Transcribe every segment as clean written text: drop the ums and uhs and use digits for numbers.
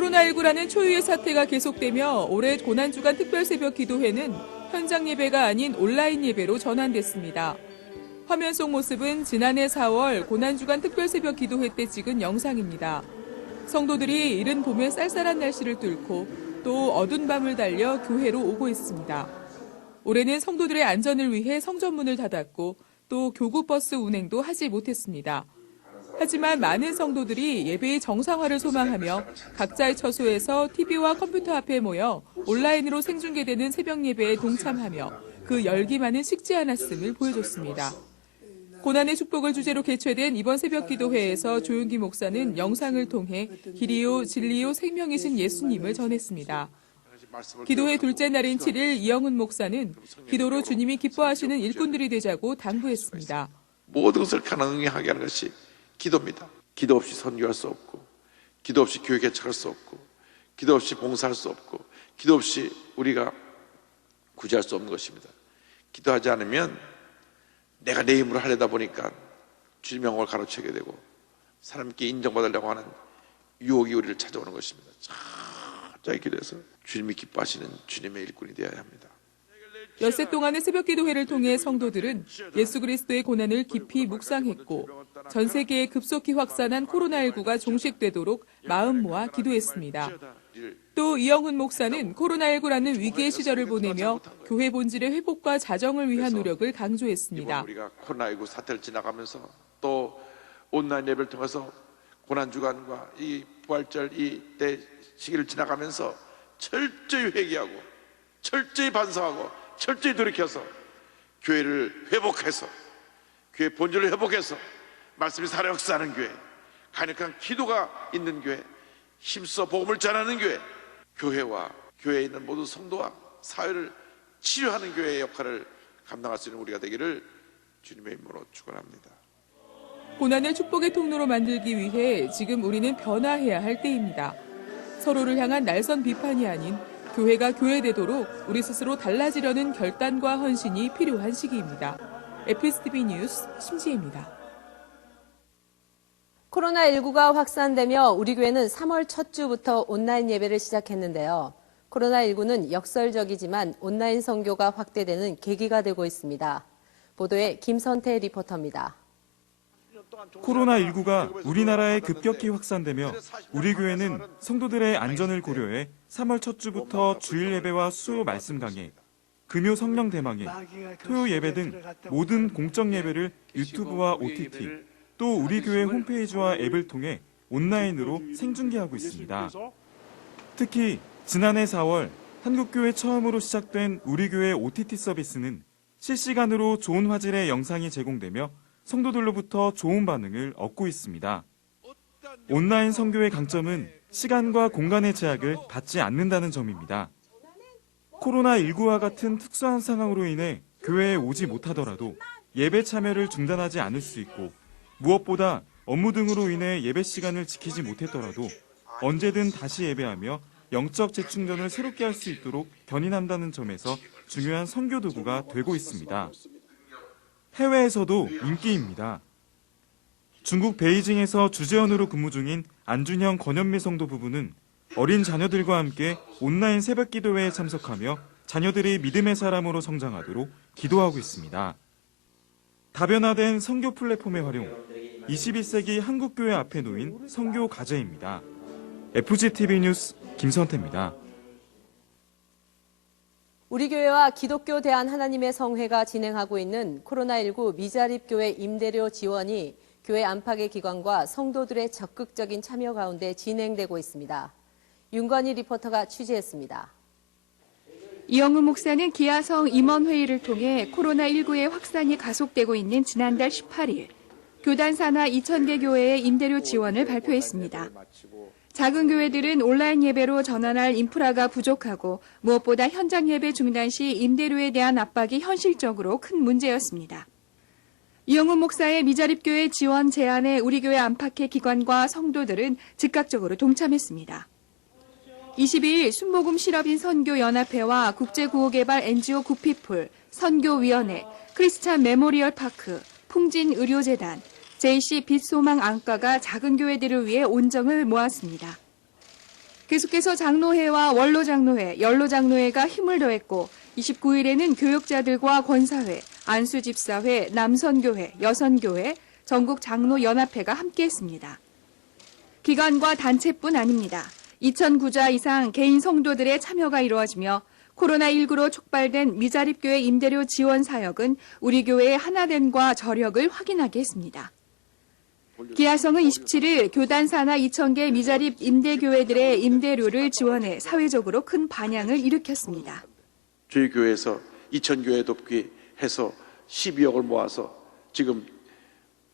코로나19라는 초유의 사태가 계속되며 올해 고난주간 특별새벽 기도회는 현장 예배가 아닌 온라인 예배로 전환됐습니다. 화면 속 모습은 지난해 4월 고난주간 특별새벽 기도회 때 찍은 영상입니다. 성도들이 이른 봄의 쌀쌀한 날씨를 뚫고 또 어두운 밤을 달려 교회로 오고 있습니다. 올해는 성도들의 안전을 위해 성전문을 닫았고 또 교구버스 운행도 하지 못했습니다. 하지만 많은 성도들이 예배의 정상화를 소망하며 각자의 처소에서 TV와 컴퓨터 앞에 모여 온라인으로 생중계되는 새벽 예배에 동참하며 그 열기만은 식지 않았음을 보여줬습니다. 고난의 축복을 주제로 개최된 이번 새벽 기도회에서 조윤기 목사는 영상을 통해 길이요 진리요 생명이신 예수님을 전했습니다. 기도회 둘째 날인 7일 이영훈 목사는 기도로 주님이 기뻐하시는 일꾼들이 되자고 당부했습니다. 모든 것을 가능하게 하는 것이 기도입니다. 기도 없이 선교할 수 없고, 기도 없이 교회 개척할 수 없고, 기도 없이 봉사할 수 없고, 기도 없이 우리가 구제할 수 없는 것입니다. 기도하지 않으면 내가 내 힘으로 하려다 보니까 주님의 영광을 가로채게 되고 사람께 인정받으려고 하는 유혹이 우리를 찾아오는 것입니다. 철저히 기도해서 주님이 기뻐하시는 주님의 일꾼이 되어야 합니다. 엿새 동안의 새벽 기도회를 통해 성도들은 예수 그리스도의 고난을 깊이 묵상했고 전 세계에 급속히 확산한 코로나19가 종식되도록 마음 모아 기도했습니다. 또 이영훈 목사는 코로나19라는 위기의 시절을 보내며 교회 본질의 회복과 자정을 위한 노력을 강조했습니다. 우리가 코로나19 사태를 지나가면서 또 온라인 예배를 통해서 고난주간과 이 부활절 이때 시기를 지나가면서 철저히 회개하고 철저히 반성하고 철저히 돌이켜서 교회를 회복해서 교회 본질을 회복해서 말씀이 살아 역사하는 교회, 간역한 기도가 있는 교회, 힘써 복음을 전하는 교회, 교회와 교회에 있는 모든 성도와 사회를 치유하는 교회의 역할을 감당할 수 있는 우리가 되기를 주님의 이름으로 축원합니다. 고난을 축복의 통로로 만들기 위해 지금 우리는 변화해야 할 때입니다. 서로를 향한 날선 비판이 아닌 교회가 교회되도록 우리 스스로 달라지려는 결단과 헌신이 필요한 시기입니다. FSTV 뉴스 심지혜입니다. 코로나19가 확산되며 우리 교회는 3월 첫 주부터 온라인 예배를 시작했는데요. 코로나19는 역설적이지만 온라인 선교가 확대되는 계기가 되고 있습니다. 보도에 김선태 리포터입니다. 코로나19가 우리나라에 급격히 확산되며 우리 교회는 성도들의 안전을 고려해 3월 첫 주부터 주일 예배와 수요 말씀 강해, 금요 성령 대망회, 토요 예배 등 모든 공적 예배를 유튜브와 OTT, 또 우리 교회 홈페이지와 앱을 통해 온라인으로 생중계하고 있습니다. 특히 지난해 4월 한국교회 처음으로 시작된 우리 교회 OTT 서비스는 실시간으로 좋은 화질의 영상이 제공되며 성도들로부터 좋은 반응을 얻고 있습니다. 온라인 선교의 강점은 시간과 공간의 제약을 받지 않는다는 점입니다. 코로나19와 같은 특수한 상황으로 인해 교회에 오지 못하더라도 예배 참여를 중단하지 않을 수 있고 무엇보다 업무 등으로 인해 예배 시간을 지키지 못했더라도 언제든 다시 예배하며 영적 재충전을 새롭게 할 수 있도록 견인한다는 점에서 중요한 선교 도구가 되고 있습니다. 해외에서도 인기입니다. 중국 베이징에서 주재원으로 근무 중인 안준형 권현미 성도 부부는 어린 자녀들과 함께 온라인 새벽 기도회에 참석하며 자녀들이 믿음의 사람으로 성장하도록 기도하고 있습니다. 다변화된 선교 플랫폼의 활용, 21세기 한국교회 앞에 놓인 선교 과제입니다. FGTV 뉴스 김선태입니다. 우리 교회와 기독교 대한 하나님의 성회가 진행하고 있는 코로나19 미자립 교회 임대료 지원이 교회 안팎의 기관과 성도들의 적극적인 참여 가운데 진행되고 있습니다. 윤건희 리포터가 취재했습니다. 이영훈 목사는 기아성 임원회의를 통해 코로나19의 확산이 가속되고 있는 지난달 18일 교단 산하 2,000개 교회의 임대료 지원을 발표했습니다. 작은 교회들은 온라인 예배로 전환할 인프라가 부족하고 무엇보다 현장 예배 중단 시 임대료에 대한 압박이 현실적으로 큰 문제였습니다. 이영훈 목사의 미자립교회 지원 제안에 우리 교회 안팎의 기관과 성도들은 즉각적으로 동참했습니다. 22일 순복음 실업인 선교연합회와 국제구호개발 NGO 구피풀, 선교위원회, 크리스찬 메모리얼 파크, 풍진의료재단, JC 빛소망 안과가 작은 교회들을 위해 온정을 모았습니다. 계속해서 장로회와 원로장로회, 연로장로회가 힘을 더했고 29일에는 교역자들과 권사회, 안수집사회, 남선교회, 여선교회, 전국장로연합회가 함께했습니다. 기관과 단체뿐 아닙니다. 2,009자 이상 개인 성도들의 참여가 이루어지며 코로나19로 촉발된 미자립교회 임대료 지원 사역은 우리 교회의 하나됨과 저력을 확인하게 했습니다. 기아성은 27일 교단 산하 2,000개 미자립 임대교회들의 임대료를 지원해 사회적으로 큰 반향을 일으켰습니다. 저희 교회에서 2,000교회 돕기 해서 12억을 모아서 지금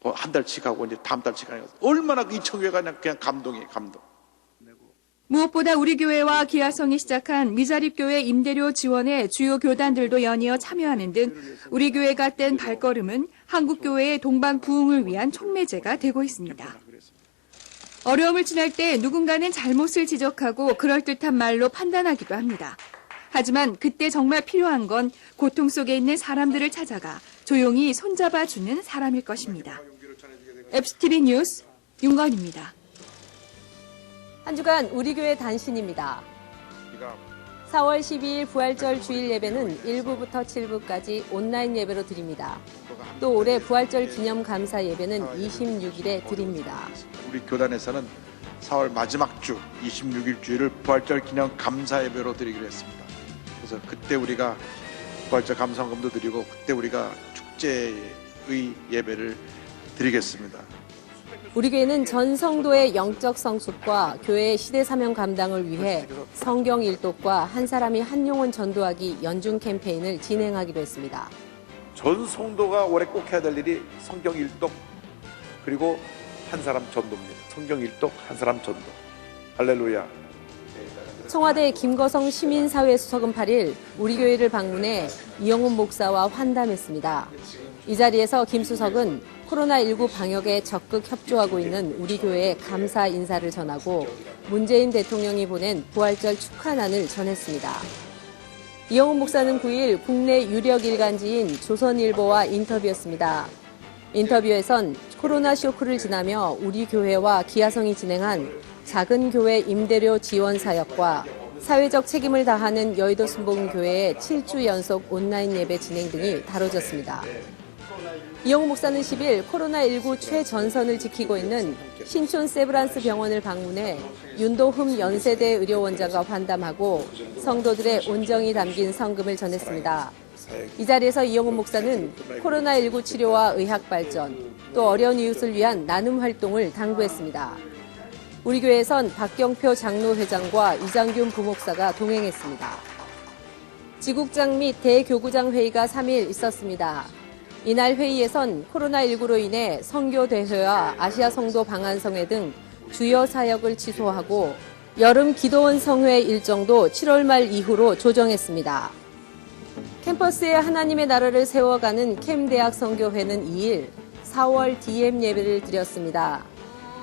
한 달씩 하고 이제 다음 달씩 하고 얼마나 2,000교회가 그냥 감동이에요, 감동. 무엇보다 우리 교회와 기아성이 시작한 미자립교회 임대료 지원에 주요 교단들도 연이어 참여하는 등 우리 교회가 뗀 발걸음은 한국교회의 동반 부흥을 위한 촉매제가 되고 있습니다. 어려움을 지날 때 누군가는 잘못을 지적하고 그럴듯한 말로 판단하기도 합니다. 하지만 그때 정말 필요한 건 고통 속에 있는 사람들을 찾아가 조용히 손잡아주는 사람일 것입니다. FCTV 뉴스 윤건입니다. 한 주간 우리 교회 단신입니다. 4월 12일 부활절 주일 예배는 1부부터 7부까지 온라인 예배로 드립니다. 또 올해 부활절 기념 감사 예배는 26일에 드립니다. 우리 교단에서는 4월 마지막 주 26일 주일을 부활절 기념 감사 예배로 드리기로 했습니다. 그래서 그때 우리가 부활절 감사헌금도 드리고 그때 우리가 축제의 예배를 드리겠습니다. 우리 교회는 전 성도의 영적 성숙과 교회의 시대 사명 감당을 위해 성경 일독과 한 사람이 한 영혼 전도하기 연중 캠페인을 진행하기로 했습니다. 전 성도가 올해 꼭 해야 될 일이 성경 일독 그리고 한 사람 전도입니다. 성경 일독 한 사람 전도. 할렐루야. 청와대 김거성 시민사회 수석은 8일 우리 교회를 방문해 이영훈 목사와 환담했습니다. 이 자리에서 김 수석은 코로나19 방역에 적극 협조하고 있는 우리 교회에 감사 인사를 전하고 문재인 대통령이 보낸 부활절 축하난을 전했습니다. 이영훈 목사는 9일 국내 유력 일간지인 조선일보와 인터뷰했습니다. 인터뷰에선 코로나 쇼크를 지나며 우리 교회와 기아성이 진행한 작은 교회 임대료 지원 사역과 사회적 책임을 다하는 여의도 순복음교회의 7주 연속 온라인 예배 진행 등이 다뤄졌습니다. 이영훈 목사는 10일 코로나19 최전선을 지키고 있는 신촌 세브란스 병원을 방문해 윤도흠 연세대 의료원장과 환담하고 성도들의 온정이 담긴 성금을 전했습니다. 이 자리에서 이영훈 목사는 코로나19 치료와 의학 발전, 또 어려운 이웃을 위한 나눔 활동을 당부했습니다. 우리 교회에선 박경표 장로회장과 이장균 부목사가 동행했습니다. 지국장 및 대교구장 회의가 3일 있었습니다. 이날 회의에선 코로나19로 인해 선교대회와 아시아 성도 방한성회 등 주요 사역을 취소하고 여름 기도원 성회 일정도 7월 말 이후로 조정했습니다. 캠퍼스에 하나님의 나라를 세워가는 캠대학 선교회는 2일 4월 DM 예배를 드렸습니다.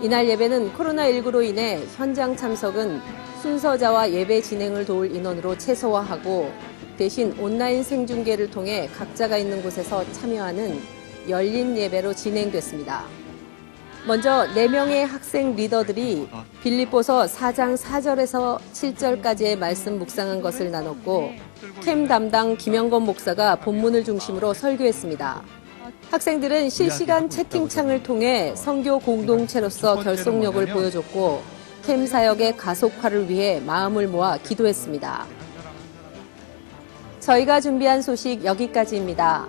이날 예배는 코로나19로 인해 현장 참석은 순서자와 예배 진행을 도울 인원으로 최소화하고 대신 온라인 생중계를 통해 각자가 있는 곳에서 참여하는 열린 예배로 진행됐습니다. 먼저 4명의 학생 리더들이 빌립보서 4장 4절에서 7절까지의 말씀 묵상한 것을 나눴고 캠 담당 김영건 목사가 본문을 중심으로 설교했습니다. 학생들은 실시간 채팅창을 통해 선교 공동체로서 결속력을 보여줬고 캠 사역의 가속화를 위해 마음을 모아 기도했습니다. 저희가 준비한 소식 여기까지입니다.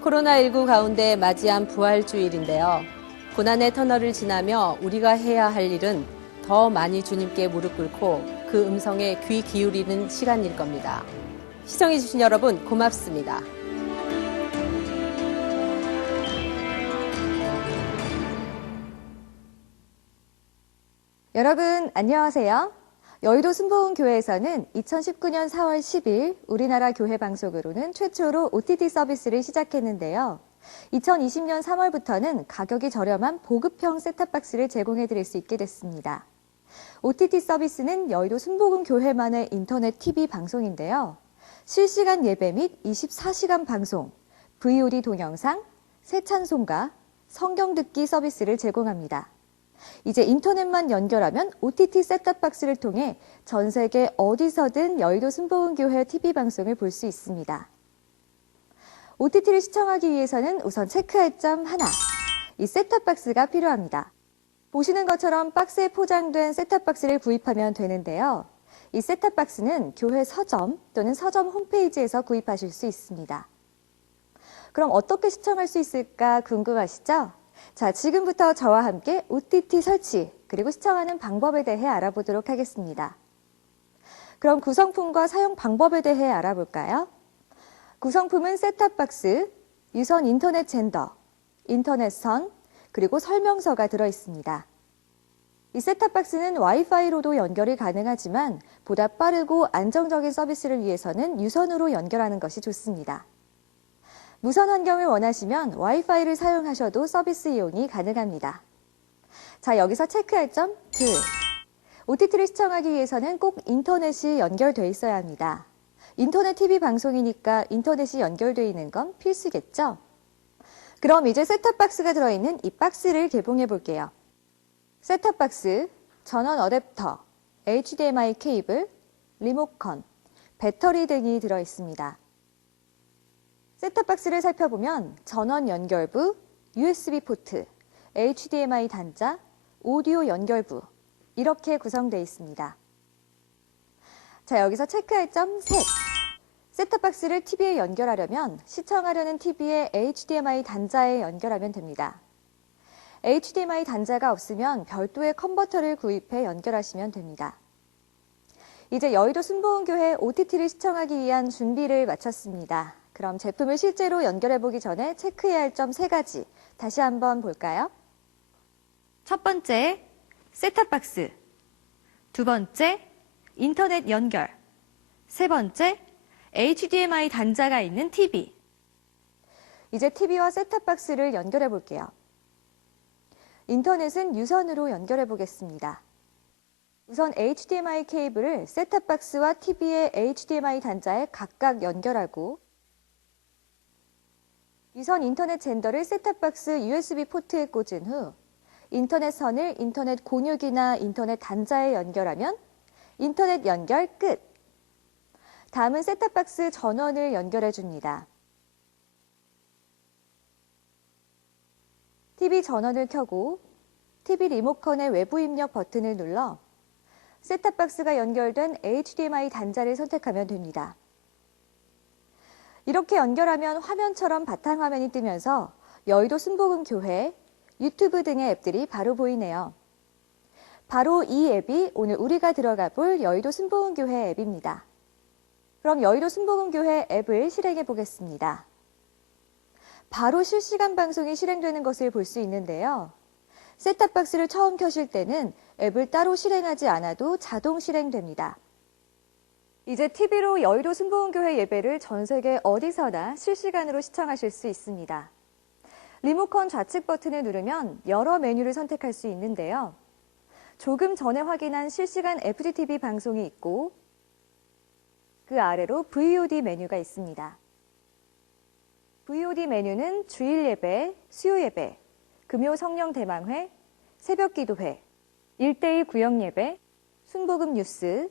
코로나19 가운데 맞이한 부활주일인데요. 고난의 터널을 지나며 우리가 해야 할 일은 더 많이 주님께 무릎 꿇고 그 음성에 귀 기울이는 시간일 겁니다. 시청해주신 여러분 고맙습니다. 여러분 안녕하세요. 여의도 순복음교회에서는 2019년 4월 10일 우리나라 교회 방송으로는 최초로 OTT 서비스를 시작했는데요. 2020년 3월부터는 가격이 저렴한 보급형 셋탑박스를 제공해드릴 수 있게 됐습니다. OTT 서비스는 여의도 순복음교회만의 인터넷 TV 방송인데요. 실시간 예배 및 24시간 방송, VOD 동영상, 새 찬송가, 성경 듣기 서비스를 제공합니다. 이제 인터넷만 연결하면 OTT 셋탑박스를 통해 전 세계 어디서든 여의도 순복음교회 TV 방송을 볼 수 있습니다. OTT를 시청하기 위해서는 우선 체크할 점 하나, 이 셋탑박스가 필요합니다. 보시는 것처럼 박스에 포장된 셋탑박스를 구입하면 되는데요. 이 셋탑박스는 교회 서점 또는 서점 홈페이지에서 구입하실 수 있습니다. 그럼 어떻게 시청할 수 있을까 궁금하시죠? 자, 지금부터 저와 함께 OTT 설치 그리고 시청하는 방법에 대해 알아보도록 하겠습니다. 그럼 구성품과 사용 방법에 대해 알아볼까요? 구성품은 셋탑박스, 유선 인터넷 젠더, 인터넷선, 그리고 설명서가 들어있습니다. 이 셋탑박스는 와이파이로도 연결이 가능하지만 보다 빠르고 안정적인 서비스를 위해서는 유선으로 연결하는 것이 좋습니다. 무선 환경을 원하시면 와이파이를 사용하셔도 서비스 이용이 가능합니다. 자, 여기서 체크할 점 둘. OTT를 시청하기 위해서는 꼭 인터넷이 연결돼 있어야 합니다. 인터넷 TV 방송이니까 인터넷이 연결돼 있는 건 필수겠죠? 그럼 이제 셋탑박스가 들어있는 이 박스를 개봉해 볼게요. 셋탑박스, 전원 어댑터, HDMI 케이블, 리모컨, 배터리 등이 들어있습니다. 셋탑박스를 살펴보면 전원 연결부, USB 포트, HDMI 단자, 오디오 연결부 이렇게 구성되어 있습니다. 자, 여기서 체크할 점 셋. 셋탑박스를 TV에 연결하려면 시청하려는 TV의 HDMI 단자에 연결하면 됩니다. HDMI 단자가 없으면 별도의 컨버터를 구입해 연결하시면 됩니다. 이제 여의도 순복음교회 OTT를 시청하기 위한 준비를 마쳤습니다. 그럼 제품을 실제로 연결해보기 전에 체크해야 할 점 3가지 다시 한번 볼까요? 첫 번째, 셋탑박스. 두 번째, 인터넷 연결. 세 번째, HDMI 단자가 있는 TV. 이제 TV와 셋탑박스를 연결해 볼게요. 인터넷은 유선으로 연결해 보겠습니다. 우선 HDMI 케이블을 셋탑박스와 TV의 HDMI 단자에 각각 연결하고 유선 인터넷 젠더를 셋탑박스 USB 포트에 꽂은 후 인터넷 선을 인터넷 공유기나 인터넷 단자에 연결하면 인터넷 연결 끝! 다음은 셋탑박스 전원을 연결해 줍니다. TV 전원을 켜고 TV 리모컨의 외부 입력 버튼을 눌러 셋탑박스가 연결된 HDMI 단자를 선택하면 됩니다. 이렇게 연결하면 화면처럼 바탕화면이 뜨면서 여의도 순복음교회, 유튜브 등의 앱들이 바로 보이네요. 바로 이 앱이 오늘 우리가 들어가 볼 여의도 순복음교회 앱입니다. 그럼 여의도 순복음교회 앱을 실행해 보겠습니다. 바로 실시간 방송이 실행되는 것을 볼 수 있는데요. 셋탑박스를 처음 켜실 때는 앱을 따로 실행하지 않아도 자동 실행됩니다. 이제 TV로 여의도 순복음교회 예배를 전 세계 어디서나 실시간으로 시청하실 수 있습니다. 리모컨 좌측 버튼을 누르면 여러 메뉴를 선택할 수 있는데요. 조금 전에 확인한 실시간 FGTV 방송이 있고 그 아래로 VOD 메뉴가 있습니다. VOD 메뉴는 주일 예배, 수요 예배, 금요 성령 대망회, 새벽 기도회, 1:1 구역 예배, 순복음 뉴스,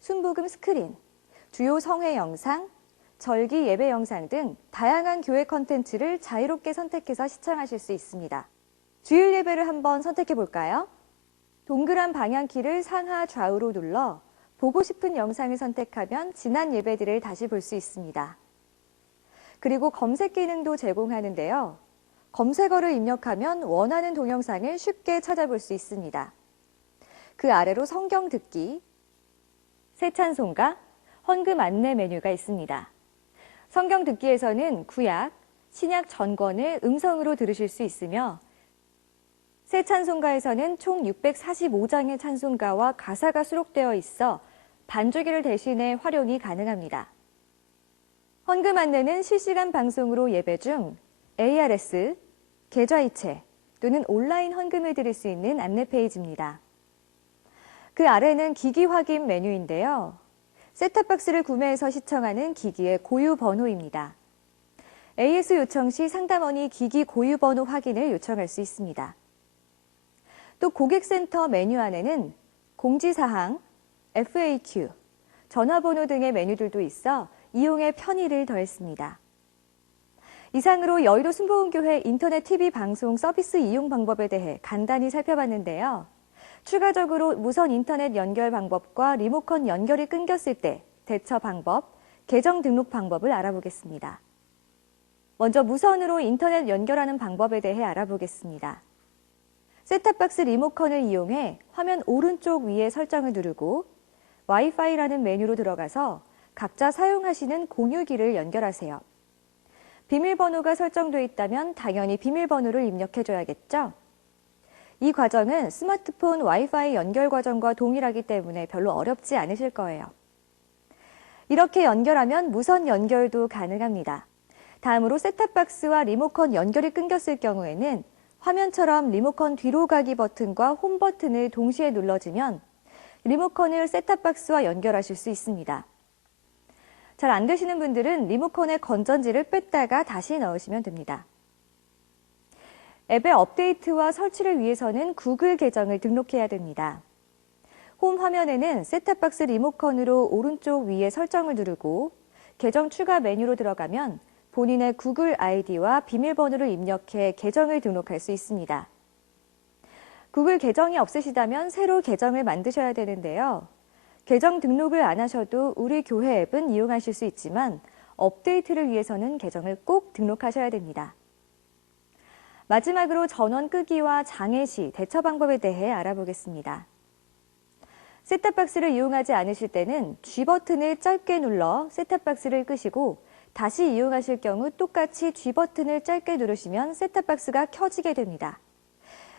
순복음 스크린, 주요 성회 영상, 절기 예배 영상 등 다양한 교회 컨텐츠를 자유롭게 선택해서 시청하실 수 있습니다. 주일 예배를 한번 선택해 볼까요? 동그란 방향키를 상하 좌우로 눌러 보고 싶은 영상을 선택하면 지난 예배들을 다시 볼 수 있습니다. 그리고 검색 기능도 제공하는데요. 검색어를 입력하면 원하는 동영상을 쉽게 찾아볼 수 있습니다. 그 아래로 성경 듣기, 새 찬송가, 헌금 안내 메뉴가 있습니다. 성경 듣기에서는 구약, 신약 전권을 음성으로 들으실 수 있으며 새 찬송가에서는 총 645장의 찬송가와 가사가 수록되어 있어 반주기를 대신해 활용이 가능합니다. 헌금 안내는 실시간 방송으로 예배 중 ARS, 계좌이체 또는 온라인 헌금을 드릴 수 있는 안내 페이지입니다. 그 아래는 기기 확인 메뉴인데요. 셋탑박스를 구매해서 시청하는 기기의 고유 번호입니다. AS 요청 시 상담원이 기기 고유 번호 확인을 요청할 수 있습니다. 또 고객센터 메뉴 안에는 공지사항, FAQ, 전화번호 등의 메뉴들도 있어 이용의 편의를 더했습니다. 이상으로 여의도 순복음교회 인터넷 TV 방송 서비스 이용 방법에 대해 간단히 살펴봤는데요. 추가적으로 무선 인터넷 연결 방법과 리모컨 연결이 끊겼을 때 대처 방법, 계정 등록 방법을 알아보겠습니다. 먼저 무선으로 인터넷 연결하는 방법에 대해 알아보겠습니다. 셋탑박스 리모컨을 이용해 화면 오른쪽 위에 설정을 누르고 와이파이라는 메뉴로 들어가서 각자 사용하시는 공유기를 연결하세요. 비밀번호가 설정돼 있다면 당연히 비밀번호를 입력해줘야겠죠? 이 과정은 스마트폰 와이파이 연결 과정과 동일하기 때문에 별로 어렵지 않으실 거예요. 이렇게 연결하면 무선 연결도 가능합니다. 다음으로 셋탑박스와 리모컨 연결이 끊겼을 경우에는 화면처럼 리모컨 뒤로 가기 버튼과 홈 버튼을 동시에 눌러주면 리모컨을 셋탑박스와 연결하실 수 있습니다. 잘 안 되시는 분들은 리모컨의 건전지를 뺐다가 다시 넣으시면 됩니다. 앱의 업데이트와 설치를 위해서는 구글 계정을 등록해야 됩니다. 홈 화면에는 셋탑박스 리모컨으로 오른쪽 위에 설정을 누르고 계정 추가 메뉴로 들어가면 본인의 구글 아이디와 비밀번호를 입력해 계정을 등록할 수 있습니다. 구글 계정이 없으시다면 새로 계정을 만드셔야 되는데요. 계정 등록을 안 하셔도 우리 교회 앱은 이용하실 수 있지만 업데이트를 위해서는 계정을 꼭 등록하셔야 됩니다. 마지막으로 전원 끄기와 장애 시 대처 방법에 대해 알아보겠습니다. 셋탑박스를 이용하지 않으실 때는 G 버튼을 짧게 눌러 셋탑박스를 끄시고 다시 이용하실 경우 똑같이 G 버튼을 짧게 누르시면 셋탑박스가 켜지게 됩니다.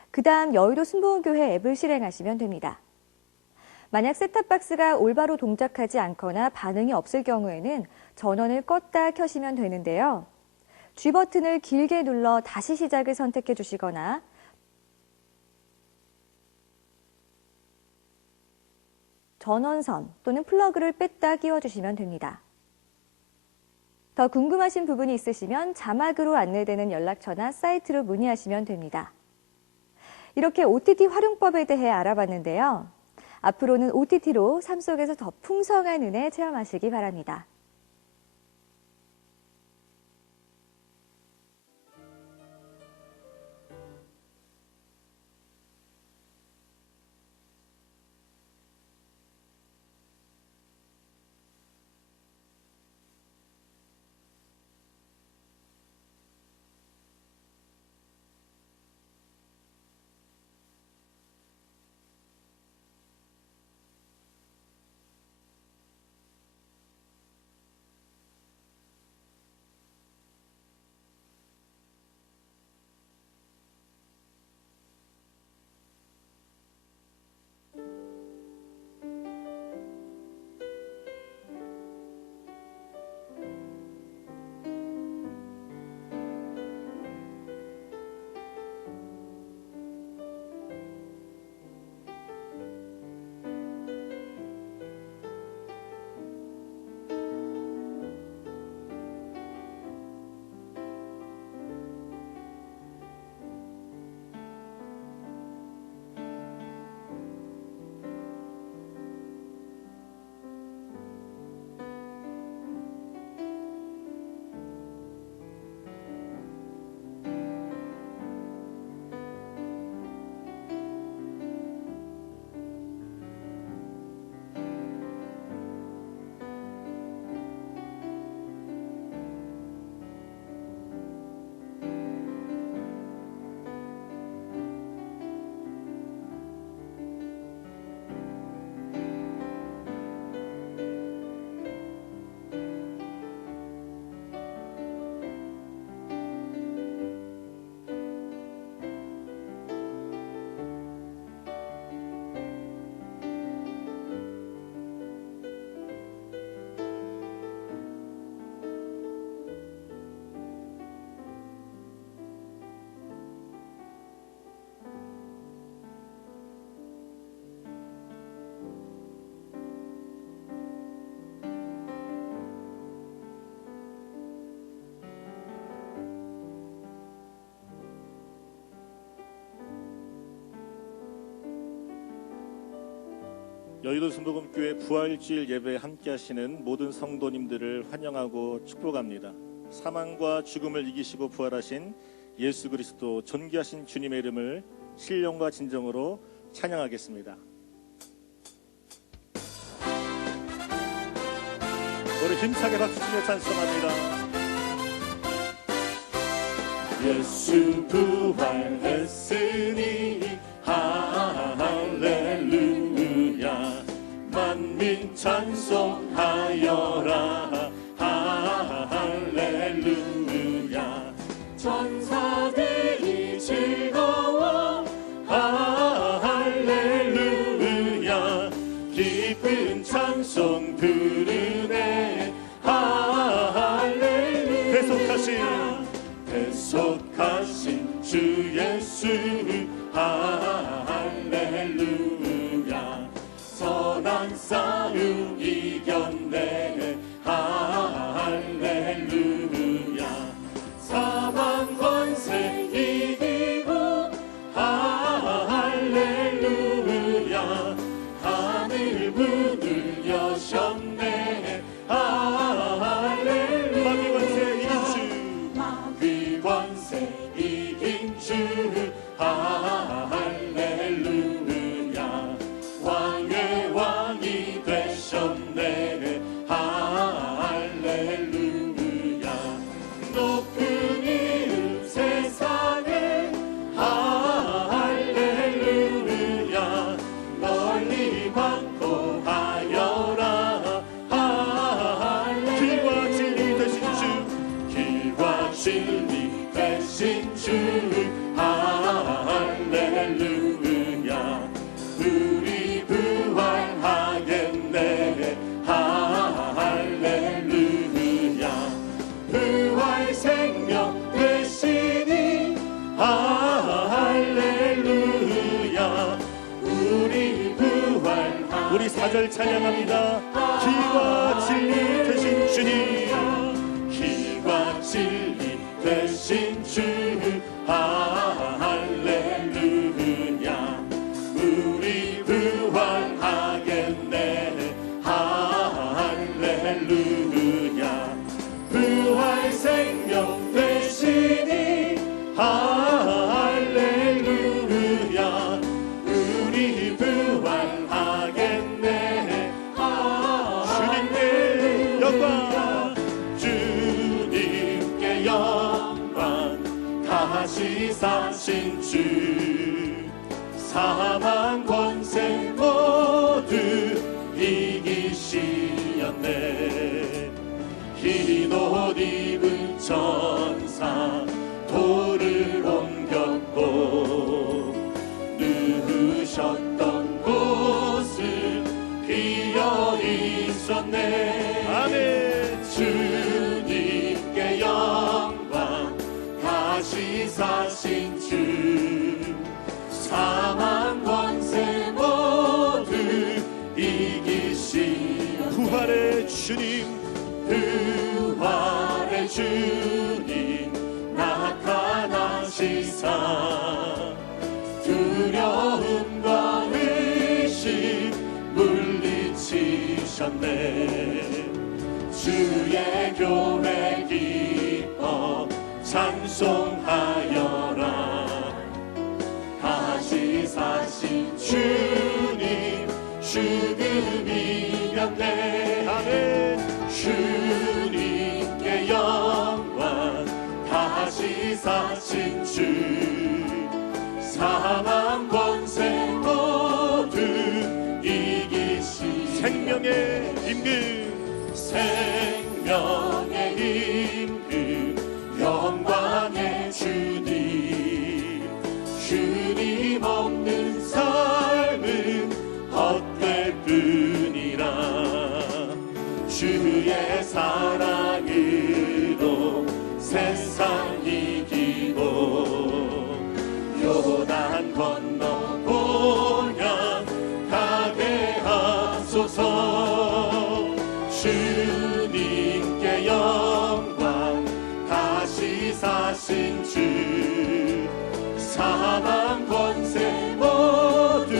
그 다음 여의도 순복음교회 앱을 실행하시면 됩니다. 만약 셋탑박스가 올바로 동작하지 않거나 반응이 없을 경우에는 전원을 껐다 켜시면 되는데요. G 버튼을 길게 눌러 다시 시작을 선택해 주시거나 전원선 또는 플러그를 뺐다 끼워주시면 됩니다. 더 궁금하신 부분이 있으시면 자막으로 안내되는 연락처나 사이트로 문의하시면 됩니다. 이렇게 OTT 활용법에 대해 알아봤는데요. 앞으로는 OTT로 삶 속에서 더 풍성한 은혜 체험하시기 바랍니다. 여의도 순복음교회 부활주일 예배에 함께하시는 모든 성도님들을 환영하고 축복합니다. 사망과 죽음을 이기시고 부활하신 예수 그리스도 존귀하신 주님의 이름을 신령과 진정으로 찬양하겠습니다. 우리 힘차게 박수치며 찬송합니다. 예수 부활했으니 할렐루야 만민 찬송하여라 할렐루야 천사들이 즐거워 할렐루야 기쁜 찬송 부르네 할렐루야 대속하신 주 예수 할렐루야 선한 싸움 이겼네 할렐루야 사망 권세 이기고 할렐루야 하늘 문을 여셨네 할렐루야 마귀 권세 이긴 주 할렐루야 왕의 왕이 되셨네 할렐루야 높은 이름 세상에 할렐루야 널리 반포하여라 길과 진리 되신 주 길과 진리 되신 주 할렐루야 우리 부활하겠네 할렐루야 부활 생명 되시니 할렐루야 우리 부활 우리 4절 찬양합니다. 길과 진리 되신 주님 길과 진리 되신 주 할렐루야 우리 부활하겠네 할렐루야 부활 생명 되시니 할렐루야 우리 부활하겠네 주님께 영광 주님께 영광 다시 사신 주 사망 권세 모두 이기시었네 흰 옷 입은 천사 돌을 옮겼고 누우셨던 곳을 비어 있었네 아멘 주님께 영광 다시 사신 주 사망 권세 모두 이기시었네 부활의 주님 부활의 주님 나타나시사 두려움과 의심 물리치셨네 주의 교회 기뻐 찬송하여라 다시 사신 주님 죽음 이겼네 아멘 주님께 영광 다시 사신 주 사망 권세 모두 이기시 생명의 임금 생명의 임금 영광의 주님 주님 없는 삶은 헛될 뿐이라 주의 사랑으로 세상 이기고 요단 건너 본향 가게 하소서 주님께 영광 다시 사신 주 사망 권세 모두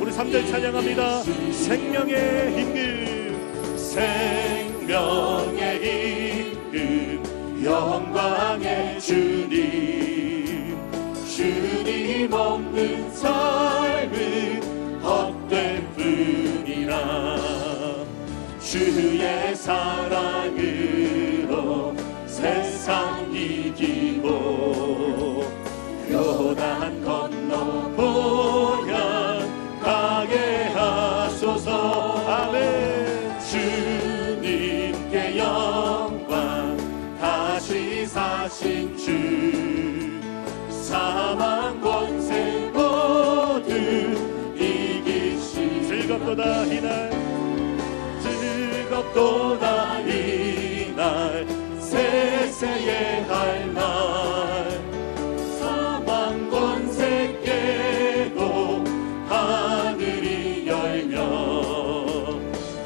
우리 3절 찬양합니다. 생명의 임금, 생명의 임금, 영광의 주님, 주님 없는 삶은 헛될 뿐이라. 주의 사랑으로 세상 이기고 요단 건너 보양 가게 하소서. 아멘. 주님께 영광, 다시 사신 주, 사망 권세 모두 이기시. 즐겁도다 이날, 즐겁도다 이날, 세세의 할 말. 사망 권세 깨고 하늘이 열며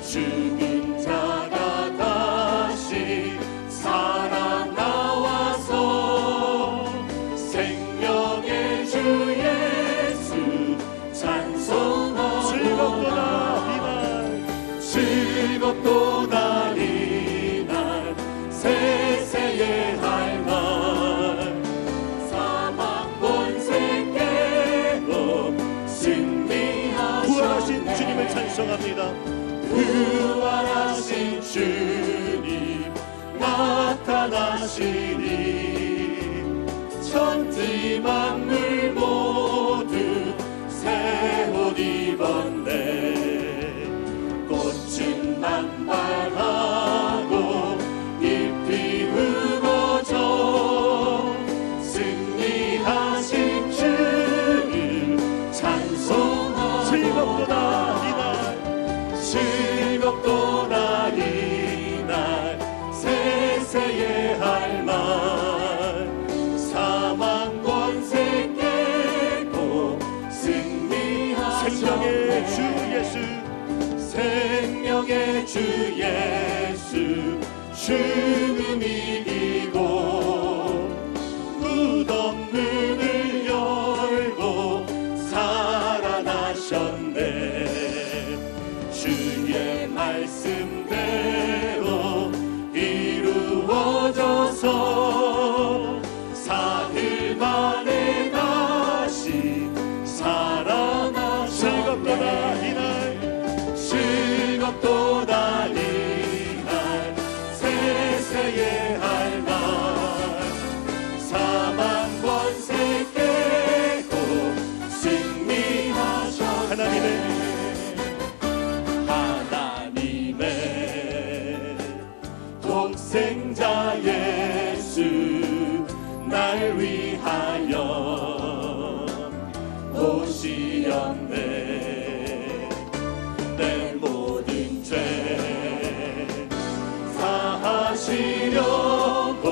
죽은 자가 다시 살아나와서 생명의 주 예수 찬송하고. 즐겁도다 이날, 즐겁도다 이날, 세세의 할 말. 사망 권세 깨고 승리하셨네. 부활하신 주님을 찬송합니다. 부활하신 주님 나타나시니 천지 만물 모두 새 옷 입었네. 꽃은 만발하고 잎이 우거져 승리하신 주를 찬송하고. 즐겁도다 이날, 즐겁도다 이날, 세세의 할 말. 사망 권세 깨고 승리하셨네. 생명의 주 예수, 생명의 주 예수, 죽음 이기고 무덤 문을 열고 살아나셨네. 주의 말씀대로 이루어져서 사흘 만에 다시 살아나셨네. 즐겁도다 이날, 즐겁도다 이날, 세세의 할 말. 사망 권세 깨고 승리하셨네. 하나님의 독생자 예수 날 위하여 오시었네. 내 모든 죄 사하시려고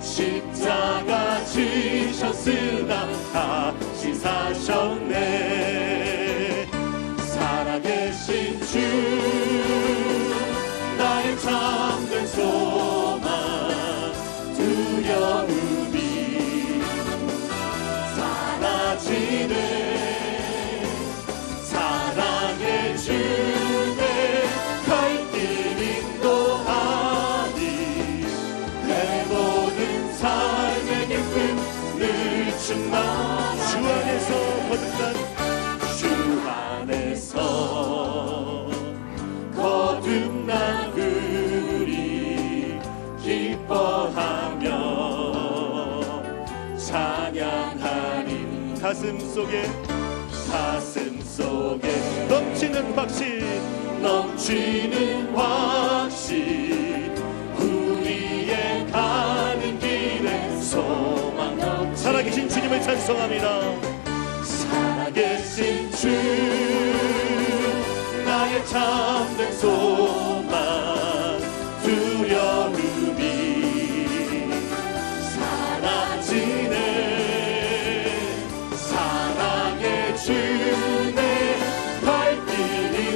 십자가 지셨으나 다시 사셨네. 살아계신 주, 나의 참된 소망, 두려움이 사라지네. 사랑의 주내 갈길 인도하니 내 모든 삶의 기쁨 늘 충만하네. 주 안에서 거듭난, 주 안에서 거듭난 우리 기뻐하며 찬양하리. 가슴 속에 넘치는 확신, 넘치는 확신, 우리의 가는 길에 소망 넘치. 살아계신 주님을 찬송합니다. 살아계신 주, 나의 참된 소망, 두려움이 사라지네. 사랑의 주내 발길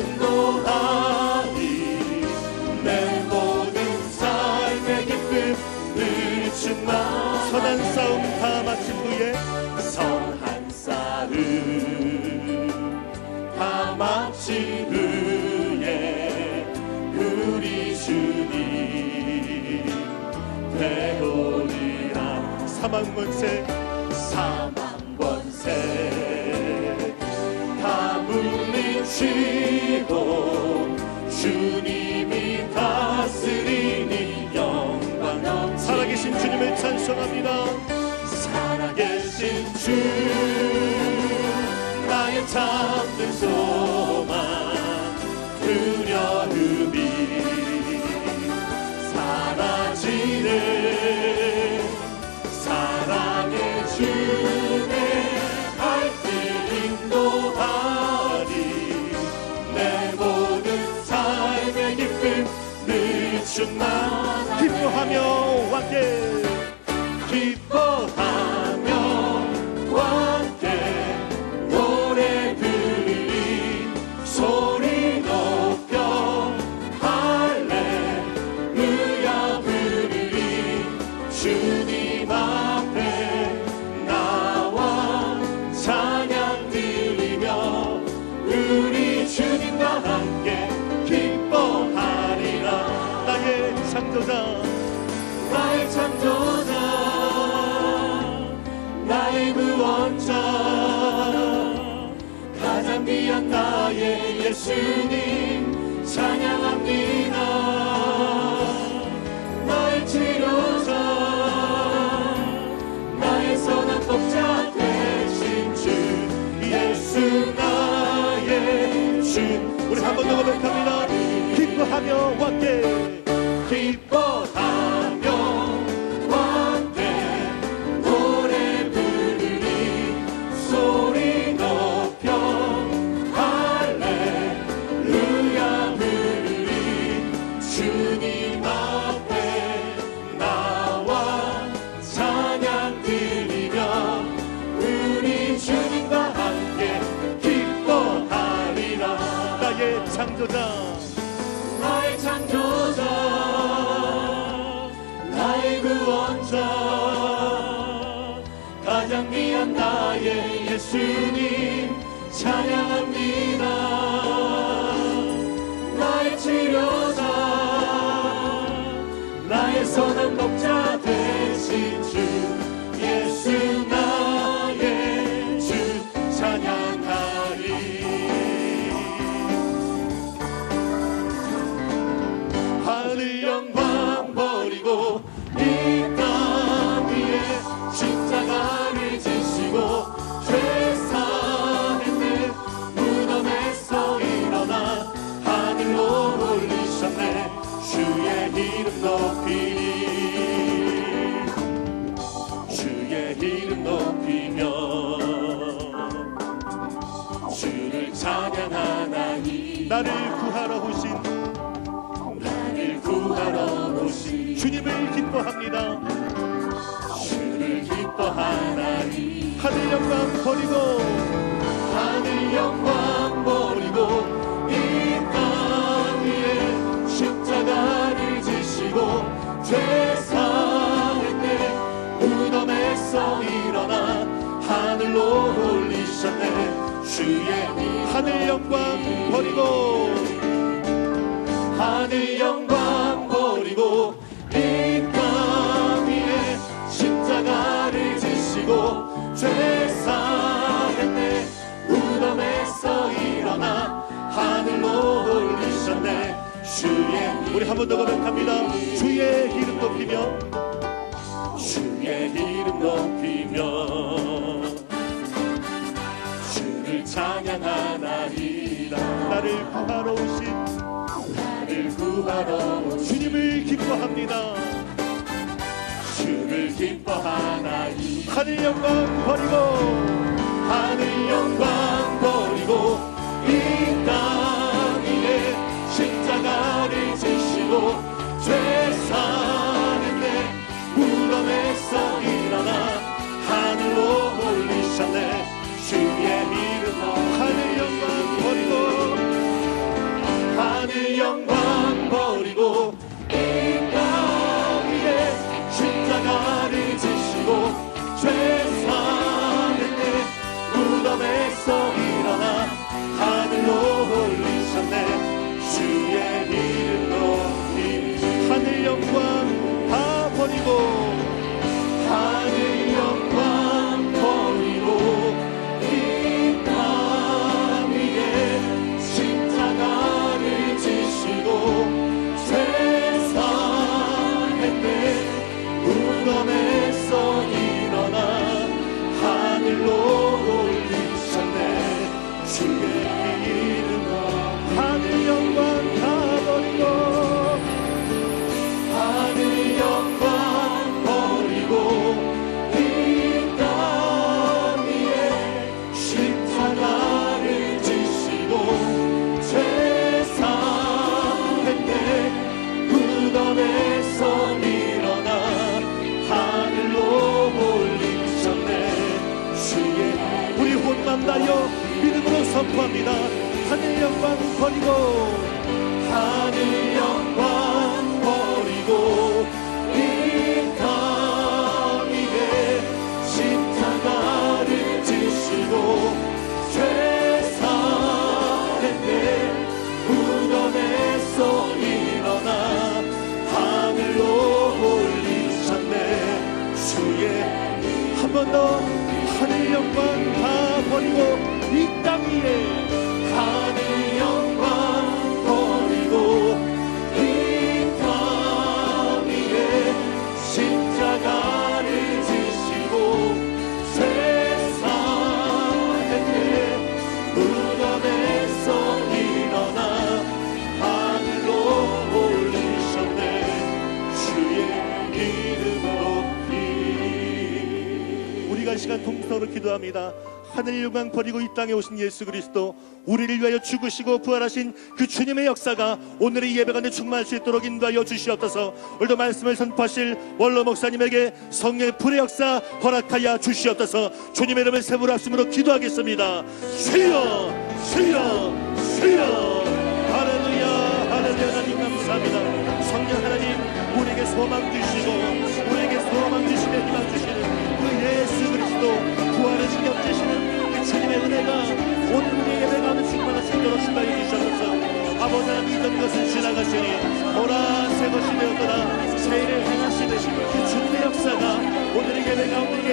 인도하니 내 모든 삶의 기쁨 늘 충만. 선한 싸움 다 마친 후에, 선한 싸움 예수만 기뻐하며 함께 기뻐하며 함께 노래 부르리 소리 높여 할렐루야 부르리 주님 앞에 나와 찬양 드리며 우리 주님과 함께 기뻐하리라. 나의 창조자 나의 창조자 나의 구원자 가장 귀한 나의 예수님 찬양합니다. 나의 치료자 나의 선한 복자 되신 주 예수 나의 주. 우리 한 번 더 고백합니다. 기뻐하며 함께 기뻐하며 함께 노래 부르리 소리 높여 할렐루야 부르리 주님 앞에 나와 찬양 드리며 우리 주님과 함께 기뻐하리라. 나의 창조자 나의 창조자 나의 구원자 가장 귀한 나의 예수님 찬양합니다. 나의 치료자 나의 선한 목자 되신 주 예수 나의 주 찬양하리. 하늘 영광 버리고 이 땅 위에 십자가를 지시고 죄 사했네. 무덤에서 일어나 하늘로 올리셨네. 주의 이름 높이리 주의 이름 높이며 주를 찬양하나니 나를 구하러 오신 주님을 기뻐합니다. 주를 기뻐하나니 하늘 영광 버리고 하늘 영광 버리고 이 땅 위에 십자가를 지시고 죄 사했네. 무덤에서 일어나 하늘로 올리셨네. 주의 하늘 영광 버리고 하늘 영광 버리고 이 땅 위에 십자가를 지시고 죄 사했네. 무덤에서 일어나 하늘로 올리셨네. 주의 우리 한 번 더 고백합니다. 주의 이름 높이며 주의 이름 높이며 주를 찬양하나이다. 나를 구하러 오신 주님을 기뻐합니다. 주를 기뻐하나이 하늘 영광 버리고 하늘 영광 버리고 이 땅 위에 십자가를 지시고 죄 사했네. 무덤에서 일어나 하늘로 올리셨네. 주의 이름 하늘 영광 버리고 하늘 영광 버리고 이 땅 위에 십자가를 지시고 죄 사했네. 무덤에서 일어나 하늘로 올리셨네. 주의 이름 높이 하늘 영광 다 버리고 하늘 영광 버리고 이 땅 위에 십자가를 지시고 죄 시간 통성으로 기도합니다. 하늘 영광 버리고 이 땅에 오신 예수 그리스도, 우리를 위하여 죽으시고 부활하신 그 주님의 역사가 오늘의 예배 가운데 충만할 수 있도록 인도하여 주시옵소서. 오늘도 말씀을 선포하실 원로 목사님에게 성령의 불의 역사 허락하여 주시옵소서. 주님의 이름을 세 분 합심으로 기도하겠습니다. 주여 주여 주여. 할렐루야 할렐루야. 하나님 감사합니다. 성령 하나님, 우리에게 소망 주시고 우리에게 소망 주시며 희망 주시는 그 예수 그리스도, 부활의 능력 주시는 그 주님의 은혜가 오늘 우리의 예배 가운데 충만할 수 있도록 축복해 주셔서 아버지 하나님, 이전 것은 지나가시니 보라 새 것이 되었도다. 새 일을 행하시듯이 그 주님의 역사가 오늘의 예배 가운데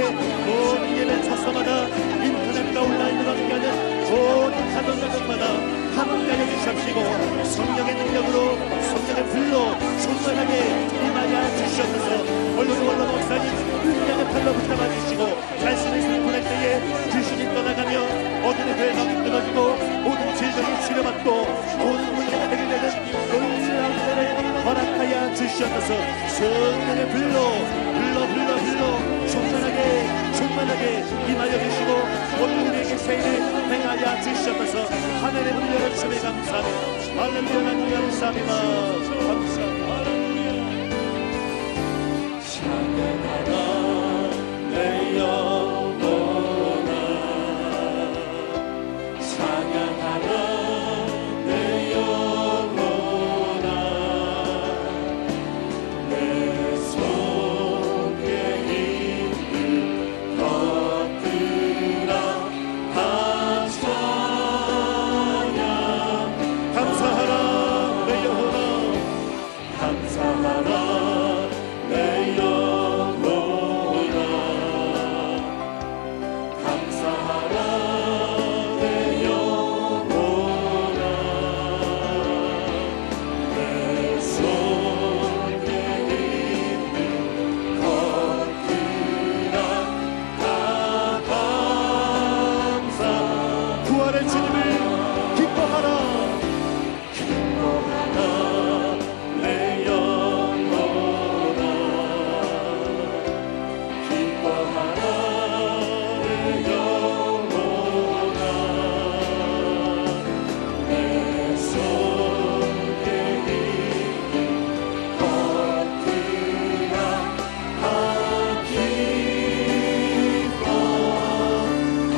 모든 예배 차서마다 인터넷과 온라인으로 함께하는 모든 가정가정마다 함께하여 주시옵시고 성령의 능력으로 성령의 불로 충만하게 임하여 주시옵소서. 오늘도 원로 목사님 은혜의 팔로 붙잡아 주시고 말씀을 선포할 때에 귀신이 떠나가며 어둠의 괴력이 끊어지고 모든 질병이 치료받고 모든 문제가 해결되는 놀라운 은혜를 허락하여 주시옵소서. 성령의 불로 충만하게 임하여 주시고 오늘 우리에게 세일을 행하여 주시옵소서. 하늘의 문을 열어주심에 감사합니다. 할렐루야. 하나님 감사합니다. 감사합니다. 찬양하라 내 영혼아, 찬양하라 내 영혼아, 내 속에 있는 것들아 다 찬양. 감사하라 내 영혼아, 감사하라 내 영혼아, 감사하라 내 영혼아, 내 속에 있는 것들아 다 감사. 부활의 주님을 기뻐하라 내 영혼아, 기뻐하라 내 영혼아, 내 속에 있는 것들아 다 기뻐하라.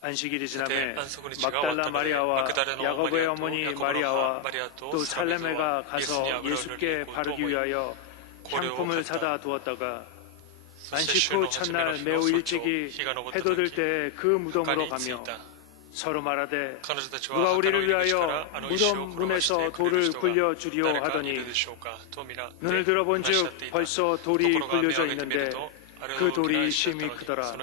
안식일이 지나매 안소근이 지가 막달라 왔다가 마리아와 막다레나 야고보의 마리아도 어머니 야고보와 마리아와 마리아도 또 사람이 살레메가 도와 가서 예수님 예수께 아브라함을 바르기 믿고 위하여 고려로 향품을 갔다. 사다 두었다가 안식 세시로 후 첫날 매우 하지메로 일찍이 희가 넘었다 해돋을 기 때 그 무덤으로 가며 서로 말하되 누가 우리를 위하여 무덤 문에서 돌을 굴려주리오 하더니 눈을 들어본즉 벌써 돌이 굴려져 있는데 그 돌이 심히 크더라.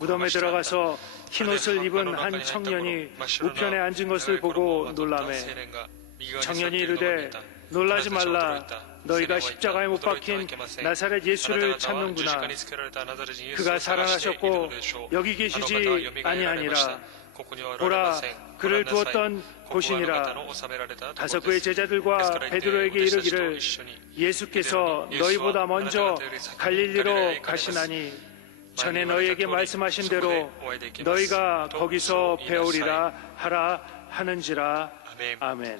무덤에 들어가서 흰옷을 입은 한 청년이 우편에 앉은 것을 보고 놀라매 청년이 이르되 놀라지 말라. 너희가 십자가에 못 박힌 나사렛 예수를 찾는구나. 그가 살아나셨고 여기 계시지 아니하니라. 보라, 그를 두었던 곳이니라. 가서 그의 제자들과 베드로에게 이르기를 예수께서 너희보다 먼저 갈릴리로 가시나니 전에 너희에게 말씀하신 대로 너희가 거기서 배우리라 하라 하는지라. 아멘.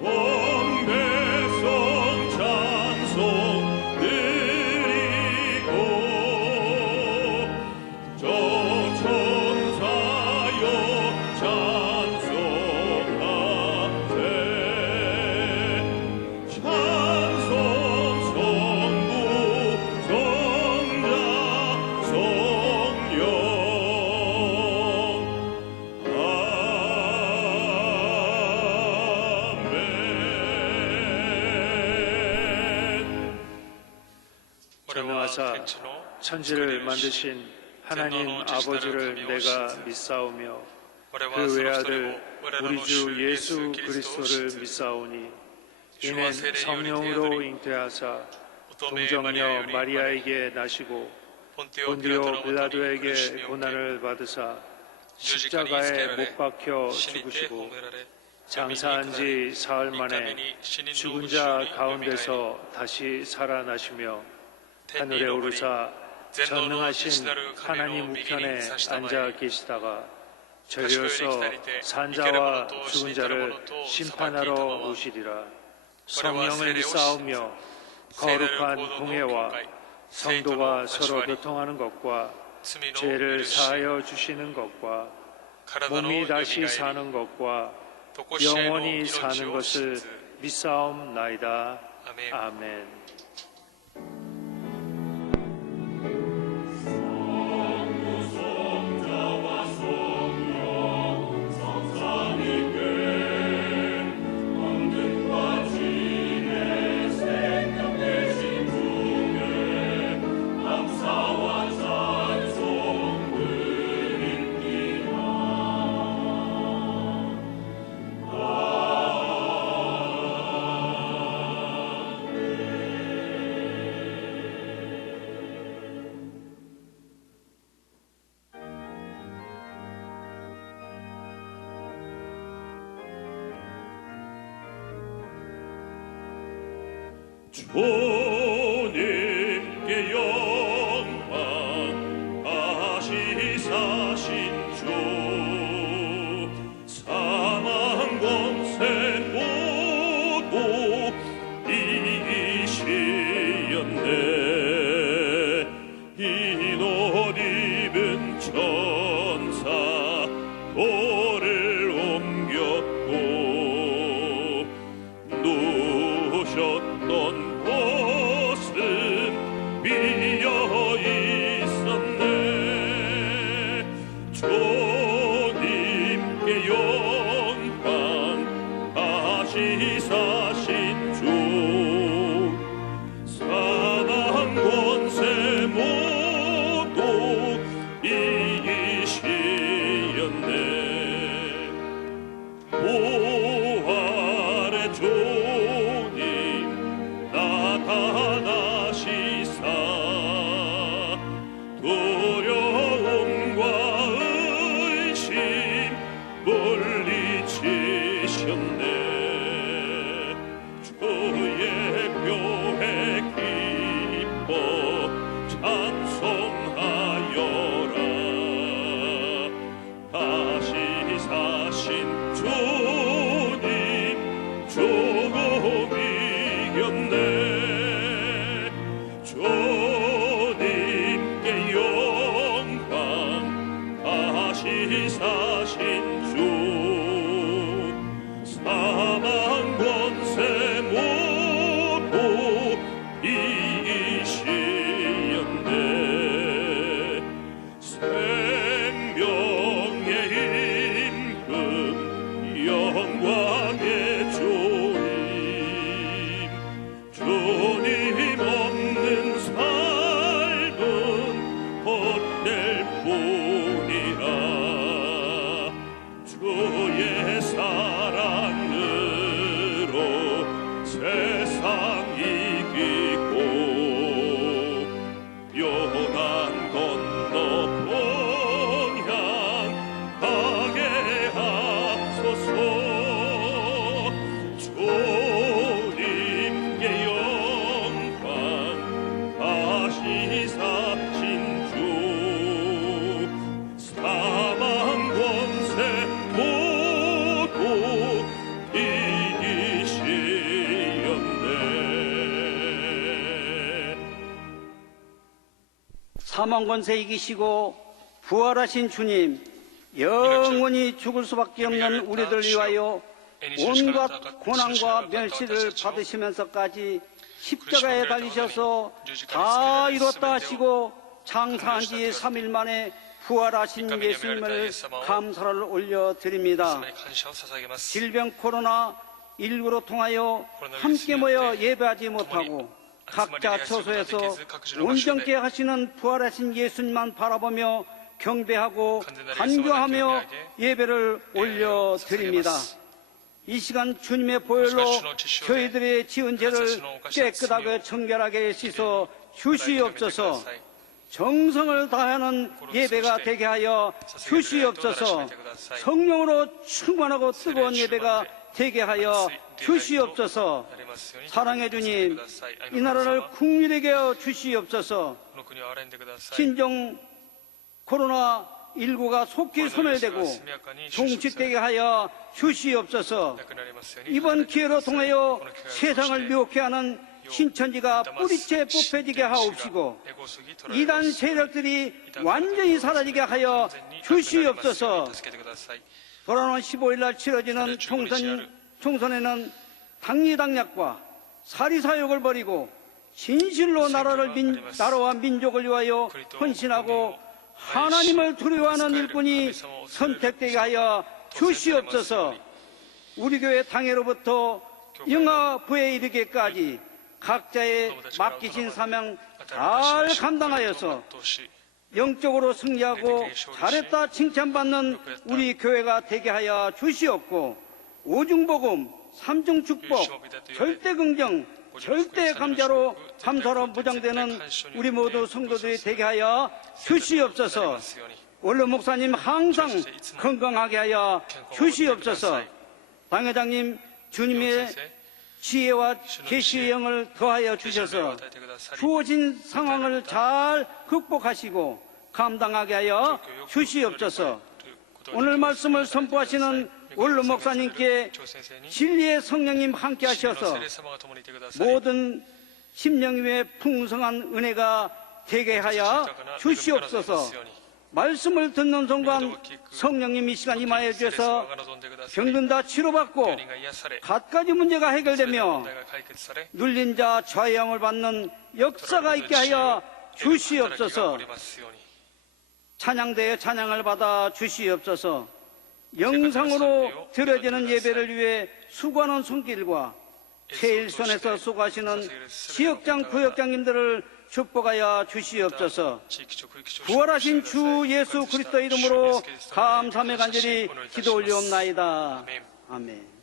원대 인도하사 천지를 만드신 하나님 아버지를 내가 믿사오며 그 외아들 우리 주 예수 그리스도를 믿사오니 이는 성령으로 잉태하사 동정녀 마리아에게 나시고 본디오 빌라도에게 고난을 받으사 십자가에 못 박혀 죽으시고 장사한 지 사흘 만에 죽은 자 가운데서 다시 살아나시며 하늘에 오르사 전능하신 하나님 우편에 앉아 계시다가 저리로서 산자와 죽은 자를 심판하러 오시리라. 성령을 믿사오며 거룩한 공예와 성도가 서로 교통하는 것과 죄를 사하여 주시는 것과 몸이 다시 사는 것과 영원히 사는 것을 믿사옵나이다. 아멘. 주님께 영광 다시 사신 주 사망 권세 모두 이기시었네 흰 옷 입은 천사 돌을 옮겼고 누우셨던 곳은 비어 있었네 주님께 영광 다시 사신 주 사망 권세 모두 이기시었네 부활의 주님 나타나시사 두려움과 의심 물리치셨네 주의 교회 기뻐 찬송하여라 다시 사신 주님 조금 이겼네 주님께 영광 다시 사신 주 사망 권세 모두 이기시었네 생명의 임금 영광의 주님 주님 없는 삶은 헛될 뿐이라 주의 사랑으로 세상 이기고 요단 건너 본향 가게 하소서 주님께 영광 다시 사신 주 사망 권세 모두 이기시었네 사망 권세 이기시고 부활하신 주님 영원히 죽을 수밖에 없는 우리들 위하여 온갖 고난과 멸시를 받으시면서까지 십자가에 달리셔서 다 이뤘다 하시고 장사한 지 3일 만에 부활하신 예수님을 감사를 올려드립니다. 질병 코로나19로 통하여 함께 모여 예배하지 못하고 각자 처소에서 온전케 하시는 부활하신 예수님만 바라보며 경배하고 간구하며 예배를 올려드립니다. 이 시간 주님의 보혈로 저희들의 지은 죄를 깨끗하게 정결하게 씻어 주시옵소서. 정성을 다하는 예배가 되게 하여 주시옵소서. 성령으로 충만하고 뜨거운 예배가 되게 하여 주시옵소서. 사랑해 주님, 이 나라를 국민에게 하여 주시옵소서. 진정 코로나19가 속히 소멸되고 종식되게 하여 주시옵소서. 이번 기회로 통하여 세상을 미혹해 하는 신천지가 뿌리째 뽑혀지게 하옵시고 이단 세력들이 완전히 사라지게 하여 주시옵소서. 돌아오는 15일 날 치러지는 총선에는 당리당략과 사리사욕을 버리고 진실로 나라와 민족을 위하여 헌신하고 하나님을 두려워하는 일꾼이 선택되게 하여 주시옵소서. 우리 교회 당회로부터 영화부에 이르기까지 각자의 맡기신 사명 잘 감당하여서 영적으로 승리하고 잘했다 칭찬받는 우리 교회가 되게 하여 주시옵고 오중복음, 삼중축복, 절대긍정, 절대감사로 무장되는 우리 모두 성도들이 되게 하여 주시옵소서. 원로 목사님 항상 건강하게 하여 주시옵소서. 당회장님 주님의 지혜와 계시의 영을 더하여 주셔서 주어진 상황을 잘 극복하시고 감당하게 하여 주시옵소서. 오늘 말씀을 선포하시는 원로 목사님께 진리의 성령님 함께 하셔서 모든 심령 위에 풍성한 은혜가 되게 하여 주시옵소서. 말씀을 듣는 순간 성령님 이 시간 임하여 주셔서 병든 다 치료받고 갖가지 문제가 해결되며 눌린 자 좌영을 받는 역사가 있게 하여 주시옵소서. 찬양대에 찬양을 받아 주시옵소서. 영상으로 드려지는 예배를 위해 수고하는 손길과 세일선에서 수고하시는 지역장 구역장님들을 축복하여 주시옵소서. 부활하신 주 예수 그리스도 이름으로 감사하며 간절히 기도 올리옵나이다. 아멘.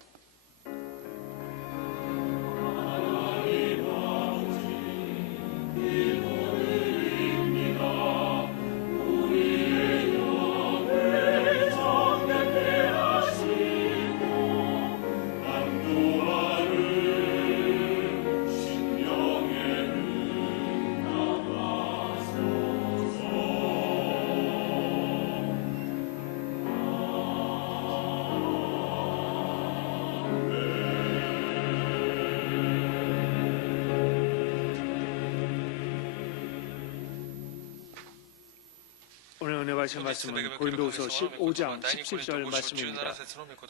오늘 은혜 받으실 말씀은 고린도후서 15장 17절 말씀입니다.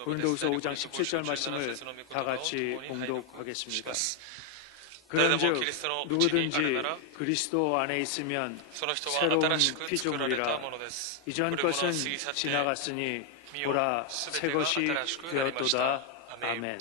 고린도후서 5장 17절 말씀을 다 같이 봉독하겠습니다. 그런즉 누구든지 그리스도 안에 있으면 새로운 피조물이라. 이전 것은 지나갔으니 보라 새 것이 되었도다. 아멘.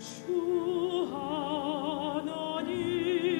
주 하나님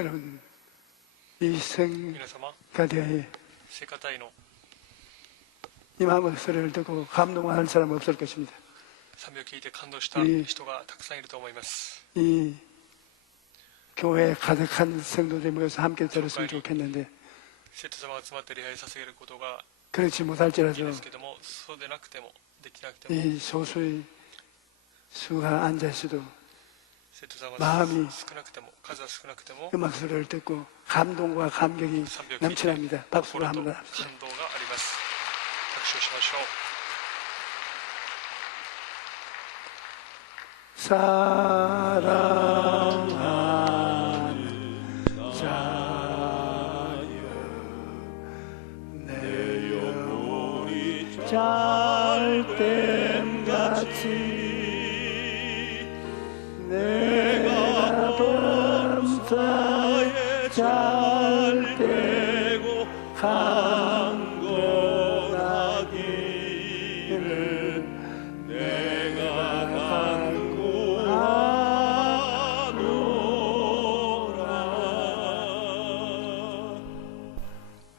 여러분, 이 성가 대회에 聖歌隊の 이 마음의 소리를 듣고 감동하는 사람 없을 것입니다. 賛美を聞いて感動した人がたくさんいると思います。 이 교회에 가득한 성도들이 모여서 함께 들었으면 좋겠는데 生徒様が集まって礼拝させることが 그렇지 いい 못할지라도 ですけども、そうでなくてもできなくても 이 소수의 수가 앉아있어도 生徒様が 마음이 少なくても数は少なくても 음악 소리를 듣고 감동과 감격이 賛美を聞いて 넘쳐납니다. 박수로 心と 한번 感 합시다. 動があります。拍手をしましょう。 사랑하는 자여 내 영혼이 잘됨같이 내가 범사에 잘되고 강건하기를 내가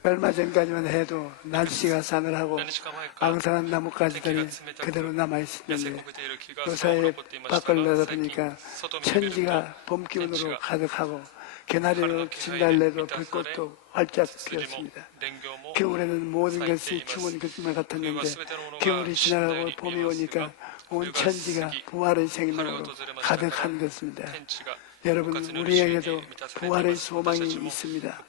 얼마 전까지만 해도 날씨가 싸늘하고 앙상한 나뭇가지들이 그대로 남아있었는데 요사이 밖을 내다보니까 천지가 봄 기운으로 가득하고 개나리로 진달래도 불꽃도 활짝 피었습니다. 겨울에는 모든 것이 추운 것만 같았는데 겨울이 지나가고 봄이 오니까 온 천지가 부활의 생명으로 가득한 것입니다. 여러분, 우리에게도 부활의 소망이 있습니다.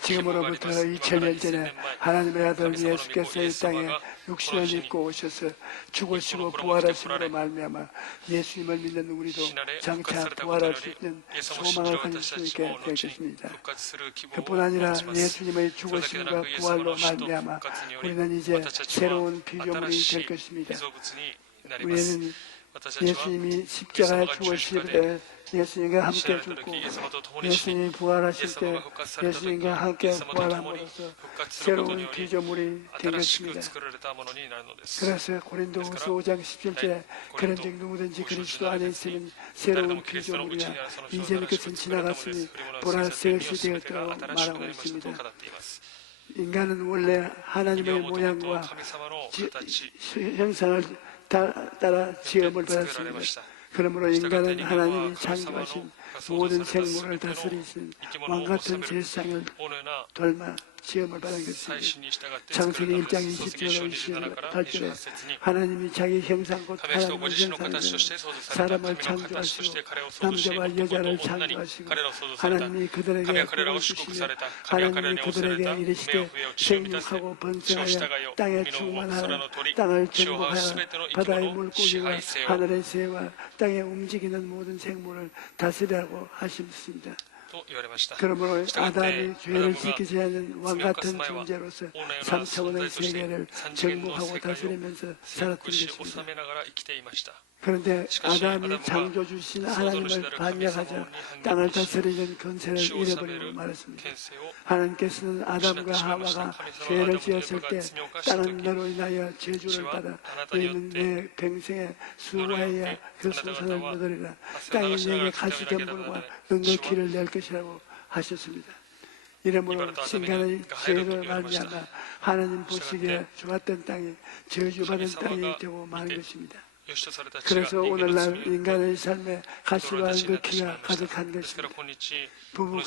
지금으로부터 2000년 전에 하나님의 아들 예수께서 이 땅에 육신을 입고 오셔서 죽으시고 부활하심으로 말미암아 예수님을 믿는 우리도 장차 부활할 수 있는 소망을 가질 수 있게 될 것입니다. 그뿐 아니라 예수님의 죽으심과 부활로 말미암아 우리는 이제 새로운 피조물이 될 것입니다. 우리는 예수님이 십자가에 죽으실 때 예수님과 함께 죽고 예수님이 부활하실 때 예수님과 함께 부활함으로써 새로운 피조물이 된 것입니다. 그래서 고린도후서 5장 17절에 그런즉 누구든지 그리스도 안에 있으면 새로운 피조물이라 이제는 것은 지나갔으니 보라 새 것이 되었다고 말하고 있습니다. 인간은 원래 하나님의 모양과 형상을 따라 지음을 받았습니다. 그러므로 인간은 하나님이 창조하신 모든 생물을 다스리신 왕같은 제사장을 닮아 지음을 받은 것입니다. 창세기 1장 20절 28절에 하나님이 자기 형상 곧 하나님의 형상대로 사람을 창조하시고 남자와 여자를 창조하시고 하나님이 그들에게 복을 주시며 하나님이 그들에게 이르시되 생육하고 번성하여 땅에 충만하라 땅을 정복하여 바다의 물고기와 하늘의 새와 땅에 움직이는 모든 생물을 다스리라고 하셨습니다. 그러므로 아담이 죄를 짓기 전에는 왕같은 존재로서 3차원의 세계를 정복하고 다스리면서 살았던 것입니다. 그런데 아담이 창조 주신 하나님을 반역하자 땅을 다스리는 권세를 잃어버리고 말았습니다. 하나님께서는 아담과 하와가 죄를 지었을 때 땅은 너로 인하여 저주를 받아 너희는 내 평생에 수고하여야 그 소산을 얻으리라. 땅이 내게 가시덤불과 은거키를 낼 것이라고 하셨습니다. 이러므로 인간의 죄를 말미암아 하나님 보시기에 좋았던 땅이 저주받은 땅이 되고 마는 것입니다. 그래서 오늘날 인간의 삶에 가시와 은거키가 가득한 것입니다. 부부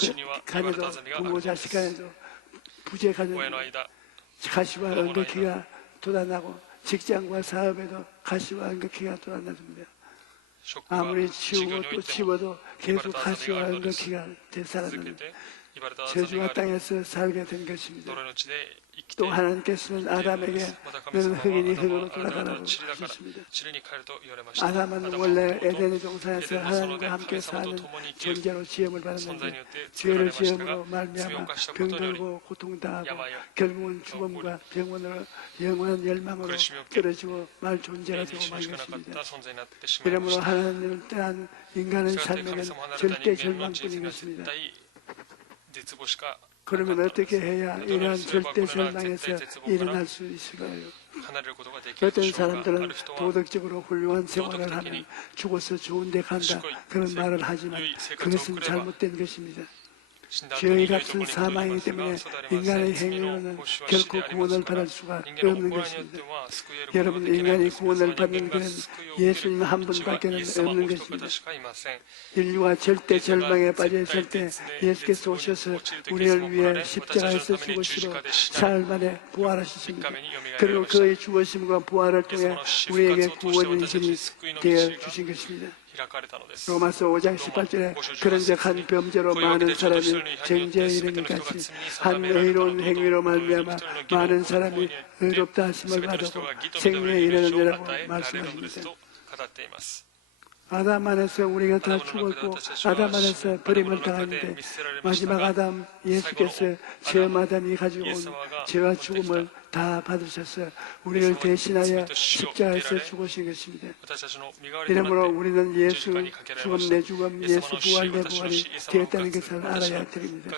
간에도 부모 자식 간에도 부재 간에도 가시와 은거키가 돋아나고 직장과 사업에도 가시와 은거키가 돋아납니다. 아무리 치우고 또 치워도 계속 가시와 은거키가 되살아납니다. 저주와 땅에서 살게 된 것입니다. 또 하나님께서는 아담에게 너는 흙이니 흙으로 돌아가라고 하셨습니다. 아담은 원래 에덴의 동산에서 하나님과 함께 사는 존재로 지음을 받았는데 죄를 지음으로 말미암아 병들고 고통당하고 결국은 죽음과 병원으로 영원한 열망으로 떨어지고 말 존재가 되고 말 것입니다. 이러므로 하나님을 떠난 인간의 삶에는 절대 절망뿐인 것입니다. 그러면 어떻게 해야 이러한 절대 절망에서 일어날 수 있을까요? 어떤 사람들은 도덕적으로 훌륭한 생활을 하면 죽어서 좋은 데 간다 그런 말을 하지만 그것은 잘못된 것입니다. 죄의 값은 사망이기 때문에 인간의 행위로는 결코 구원을 받을 수가 없는 것입니다. 여러분, 인간이 구원을 받는 것은 예수님 한 분밖에 없는 것입니다. 인류가 절대 절망에 빠져 있을 때 예수께서 오셔서 우리를 위해 십자가에서 죽으시고 사흘 만에 부활하셨습니다. 그리고 그의 죽으심과 부활을 통해 우리에게 구원의 인생이 되어 주신 것입니다. 로마서 5장 18절에 그런즉 한 범죄로 많은 사람이 정죄에 이르는 같이 한 의로운 행위로 말미암아 많은 사람이 의롭다 하심을 받고 생명에 이르느니라고 말씀하십니다. 아담 안에서 우리가 다 죽었고 아담 안에서 버림을 당하는데 마지막 아담 예수께서 처음 아담이 가지고 온 죄와 죽음을 다 받으셔서 우리를 대신하여 십자가에서 죽으신 것입니다. 이러므로 우리는 예수 죽음 내 죽음, 예수 부활 내 부활이 되었다는 것을 알아야 드립니다.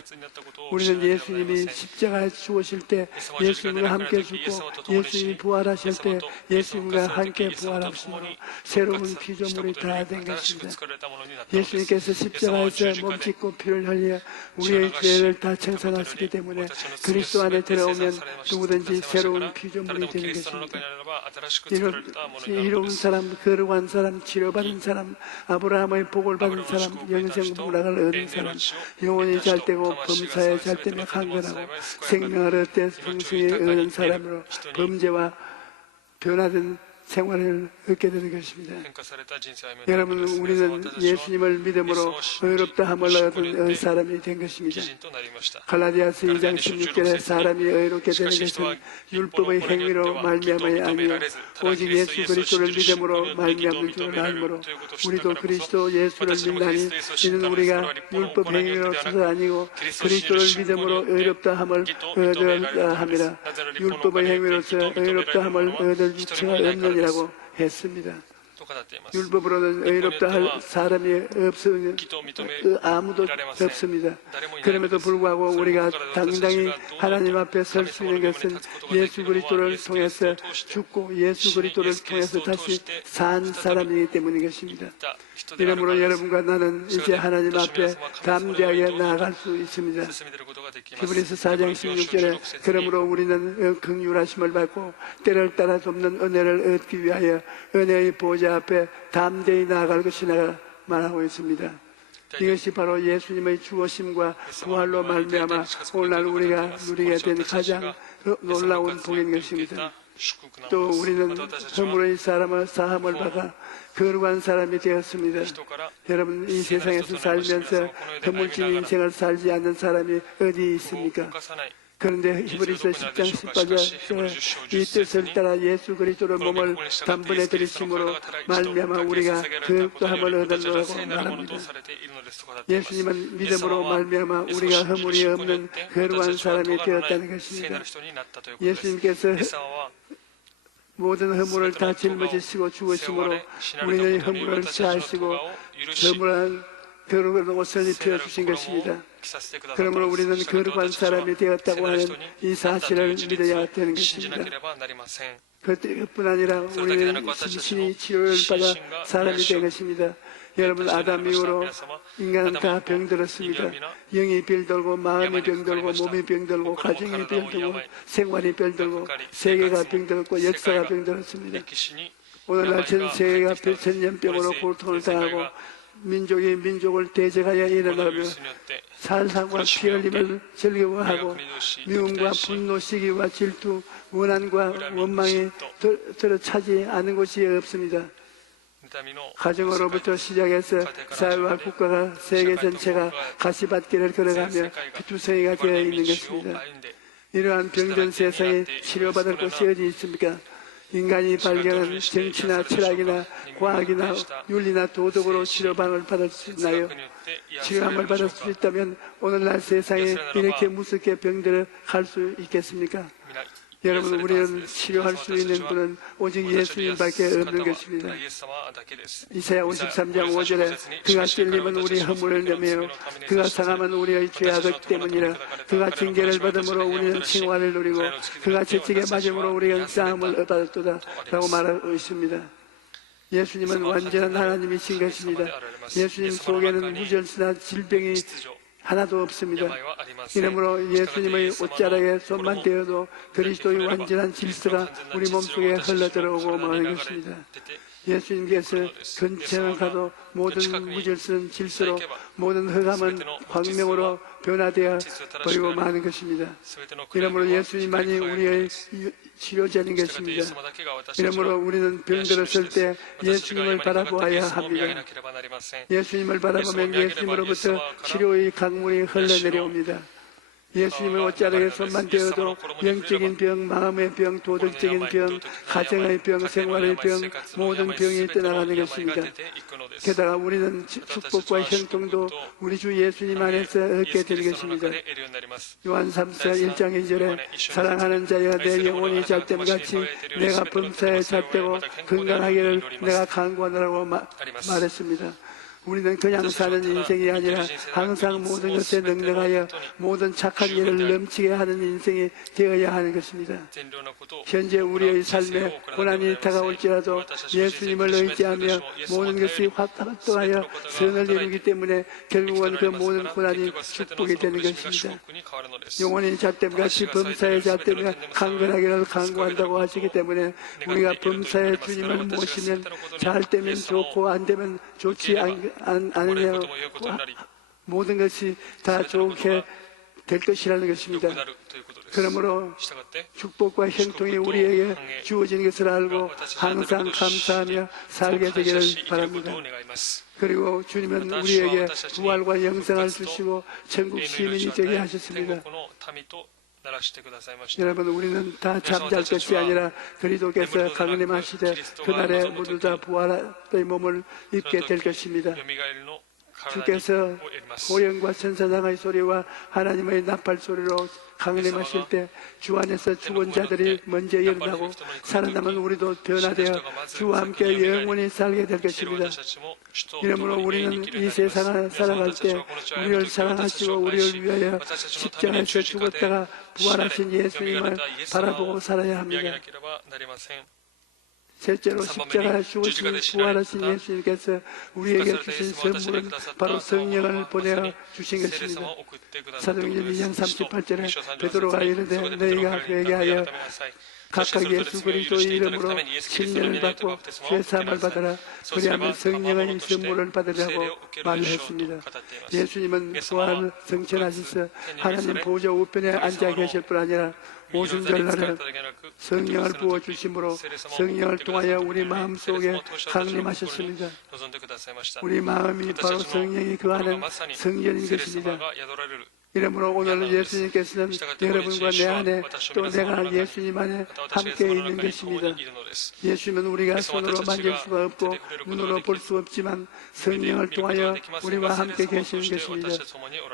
우리는 예수님이 십자가에 죽으실 때 예수님과 함께 죽고 예수님이 부활하실 때 예수님과 함께 부활하심으로 새로운 피조물이 다 된 것입니다. 예수님께서 십자가에서 몸짓고 피를 흘려 우리의 죄를 다 청산하시기 때문에 그리스도 안에 들어오면 누구든지 새로운 피조물이 되는 것입니다. 이로운 사람, 거룩한 사람, 치료받은 사람, 아브라함의 복을 받은 사람, 영생 문학을 얻은 사람, 영혼이 잘되고 범사에 잘되며 강건하고 생명을 얻되 풍성히 얻은 사람으로 범죄와 변화된 생활을 얻게 되는 것입니다. 여러분, 우리는 예수님을 믿음으로 의롭다함을 얻은 사람이 된 것입니다. 갈라디아서 2장 16절에 사람이 의롭게 되는 것은 율법의 행위로 말미암아야 아니요 오직 예수 그리스도를 믿음으로 말미암는 줄 알므로 우리도 그리스도 예수를 믿나니 이는 우리가 율법 행위로서도 아니고 그리스도를 믿음으로 의롭다함을 얻으려 함이라. 율법의 행위로서 의롭다함을 얻을 유치가 없느니라 라고 했습니다. 율법으로는 의롭다 할 사람이 아무도 없습니다. 그럼에도 불구하고 우리가 당당히 하나님 앞에 설 수 있는 것은 예수 그리스도를 통해서 죽고 예수 그리스도를 통해서 다시 산 사람이기 때문인 것입니다. 이러므로 여러분과 나는 이제 하나님 앞에 담대하게 나아갈 수 있습니다. 히브리서 4장 16절에 그러므로 우리는 긍휼하심을 받고 때를 따라 돕는 은혜를 얻기 위하여 은혜의 보좌 앞에 담대히 나아갈 것이라 말하고 있습니다. 이것이 바로 예수님의 죽으심과 부활로 말미암아 오늘날 우리가 누리게 된 가장 놀라운 복인 것입니다. 또 우리는 허물의 사람을 사함을 받아 거룩한 사람이 되었습니다. 여러분, 이 세상에서 살면서 허물진 인생을 살지 않는 사람이 어디 있습니까? 그런데 히브리서 10장 18절에 이 뜻을 따라 예수 그리스도의 몸을 단번에 들이심으로 말미암아 우리가 거룩함을 얻으려고 말합니다. 예수님은 믿음으로 말미암아 우리가 허물이 없는 거룩한 사람이 되었다는 것입니다. 예수님께서 모든 허물을 다 짊어지시고 죽으심으로 우리의 허물을 사하시고 허물한 거룩한 옷을 입혀주신 것입니다. 그러므로 우리는 거룩한 사람이 되었다고 하는 이 사실을 믿어야 되는 것입니다. 그뿐 아니라 우리는 신신이 치료를 받아 사람이 된 것입니다. 여러분, 아담 이후로 인간은 다 병들었습니다. 영이 병들고 마음이 병들고 몸이 병들고 가정이 병들고 생활이 병들고 세계가 병들었고 역사가 병들었습니다. 오늘날 전 세계가 전염병으로 고통을 당하고 민족이 민족을 대적하여 일어나며 살상과 피 흘림을 즐거워하고 미움과 분노, 시기와 질투, 원한과 원망이 들어차지 않은 곳이 없습니다. 가정으로부터 시작해서 사회와 국가가 세계 전체가 가시밭길을 걸어가며 피투성이가 되어 있는 것입니다. 이러한 병든 세상에 치료받을 곳이 어디 있습니까? 인간이 발견한 정치나 철학이나 과학이나 윤리나 도덕으로 치료방을 받을 수 있나요? 치료함을 받을 수 있다면 오늘날 세상에 이렇게 무섭게 병들어 갈 수 있겠습니까? 여러분, 우리는 치료할 수 있는 분은 오직 예수님밖에 없는 것입니다. 이사야 53장 5절에 그가 찔림은 우리 허물을 내며 그가 상함은 우리의 죄악 때문이라. 그가 징계를 받음으로 우리는 칭환을 누리고 그가 채찍에 맞음으로 우리는 싸움을 받았도다 라고 말하고 있습니다. 예수님은 완전한 하나님이신 것입니다. 예수님 속에는 무절수나 질병이 하나도 없습니다. 이러므로 예수님의 옷자락에 손만 대어도 그리스도의 완전한 질서가 우리 몸속에 흘러들어오고 마는 것입니다. 예수님께서 근처에 가도 모든 무질서는 질서로, 모든 흑암은 광명으로 변화되어 버리고 마는 것입니다. 이러므로 예수님만이 우리의 치료자인 것입니다. 이러므로 우리는 병들었을 때 예수님을 바라보아야 합니다. 예수님을 바라보면 예수님으로부터 치료의 강물이 흘러내려옵니다. 예수님의 옷자락에 손만 대어도 영적인 병, 마음의 병, 도덕적인 병, 가정의 병, 생활의 병, 모든 병이 떠나가는 것입니다. 게다가 우리는 축복과 형통도 우리 주 예수님 안에서 얻게 되는 것입니다. 요한 3서 1장 2절에 사랑하는 자여 내 영혼이 잣됨같이 내가 범사에 잣되고 건강하기를 내가 간구하노라고 말했습니다. 우리는 그냥 사는 인생이 아니라 항상 모든 것에 능력하여 모든 착한 일을 넘치게 하는 인생이 되어야 하는 것입니다. 현재 우리의 삶에 고난이 다가올지라도 예수님을 의지하며 모든 것이 화평하여 선을 이루기 때문에 결국은 그 모든 고난이 축복이 되는 것입니다. 영혼이 잣됨같이 범사의 잣됨에 강건하기를 간구한다고 하시기 때문에 우리가 범사의 주님을 모시면 잘 되면 좋고 안 되면 좋지 않으며 모든 것이 다 좋게 될 것이라는 것입니다. 그러므로 축복과 형통이 우리에게 주어진 것을 알고 항상 감사하며 살게 되기를 바랍니다. 그리고 주님은 우리에게 부활과 영생을 주시고 천국 시민이 되게 하셨습니다. 여러분, 우리는 다 잠잘 것이 아니라 그리스도께서 강림하시되 그날에 모두 다 부활의 몸을 입게 될 것입니다. 주께서 고영과 천사장의 소리와 하나님의 나팔 소리로 강림하실 때 주 안에서 죽은 자들이 먼저 일어나고 살아남은 우리도 변화되어 주와 함께 영원히 살게 될 것입니다. 이러므로 우리는 이 세상을 살아갈 때 우리를 사랑하시고 우리를 위하여 십자가에서 죽었다가 부활하신 예수님을 바라보고 살아야 합니다. 셋째로 십자가에 죽으시고 부활하신 예수님께서 우리에게 주신 선물은 바로 성령을 보내어 주신 것입니다. 사도행전 2장 38절에 베드로가 이르되 너희가 회개하여 각각 예수 그리스도의 이름으로 신령을 받고 죄사함을 받으라. 그리하면 성령의 선물을 받으라고 말했습니다. 예수님은 부활을 성천하셔서 하나님 보좌 우편에 앉아 계실 뿐 아니라 오순절날에 성령을 부어주심으로 성령을 통하여 우리 마음속에 강림하셨습니다. 우리 마음이 바로 성령이 거하는 성전인 것입니다. 이러므로 오늘 예수님께서는 여러분과 내 안에 또 내가 예수님 안에 함께 있는 것입니다. 예수님은 우리가 손으로 만질 수가 없고 눈으로 볼 수 없지만 성령을 통하여 우리와 함께 계시는 것입니다.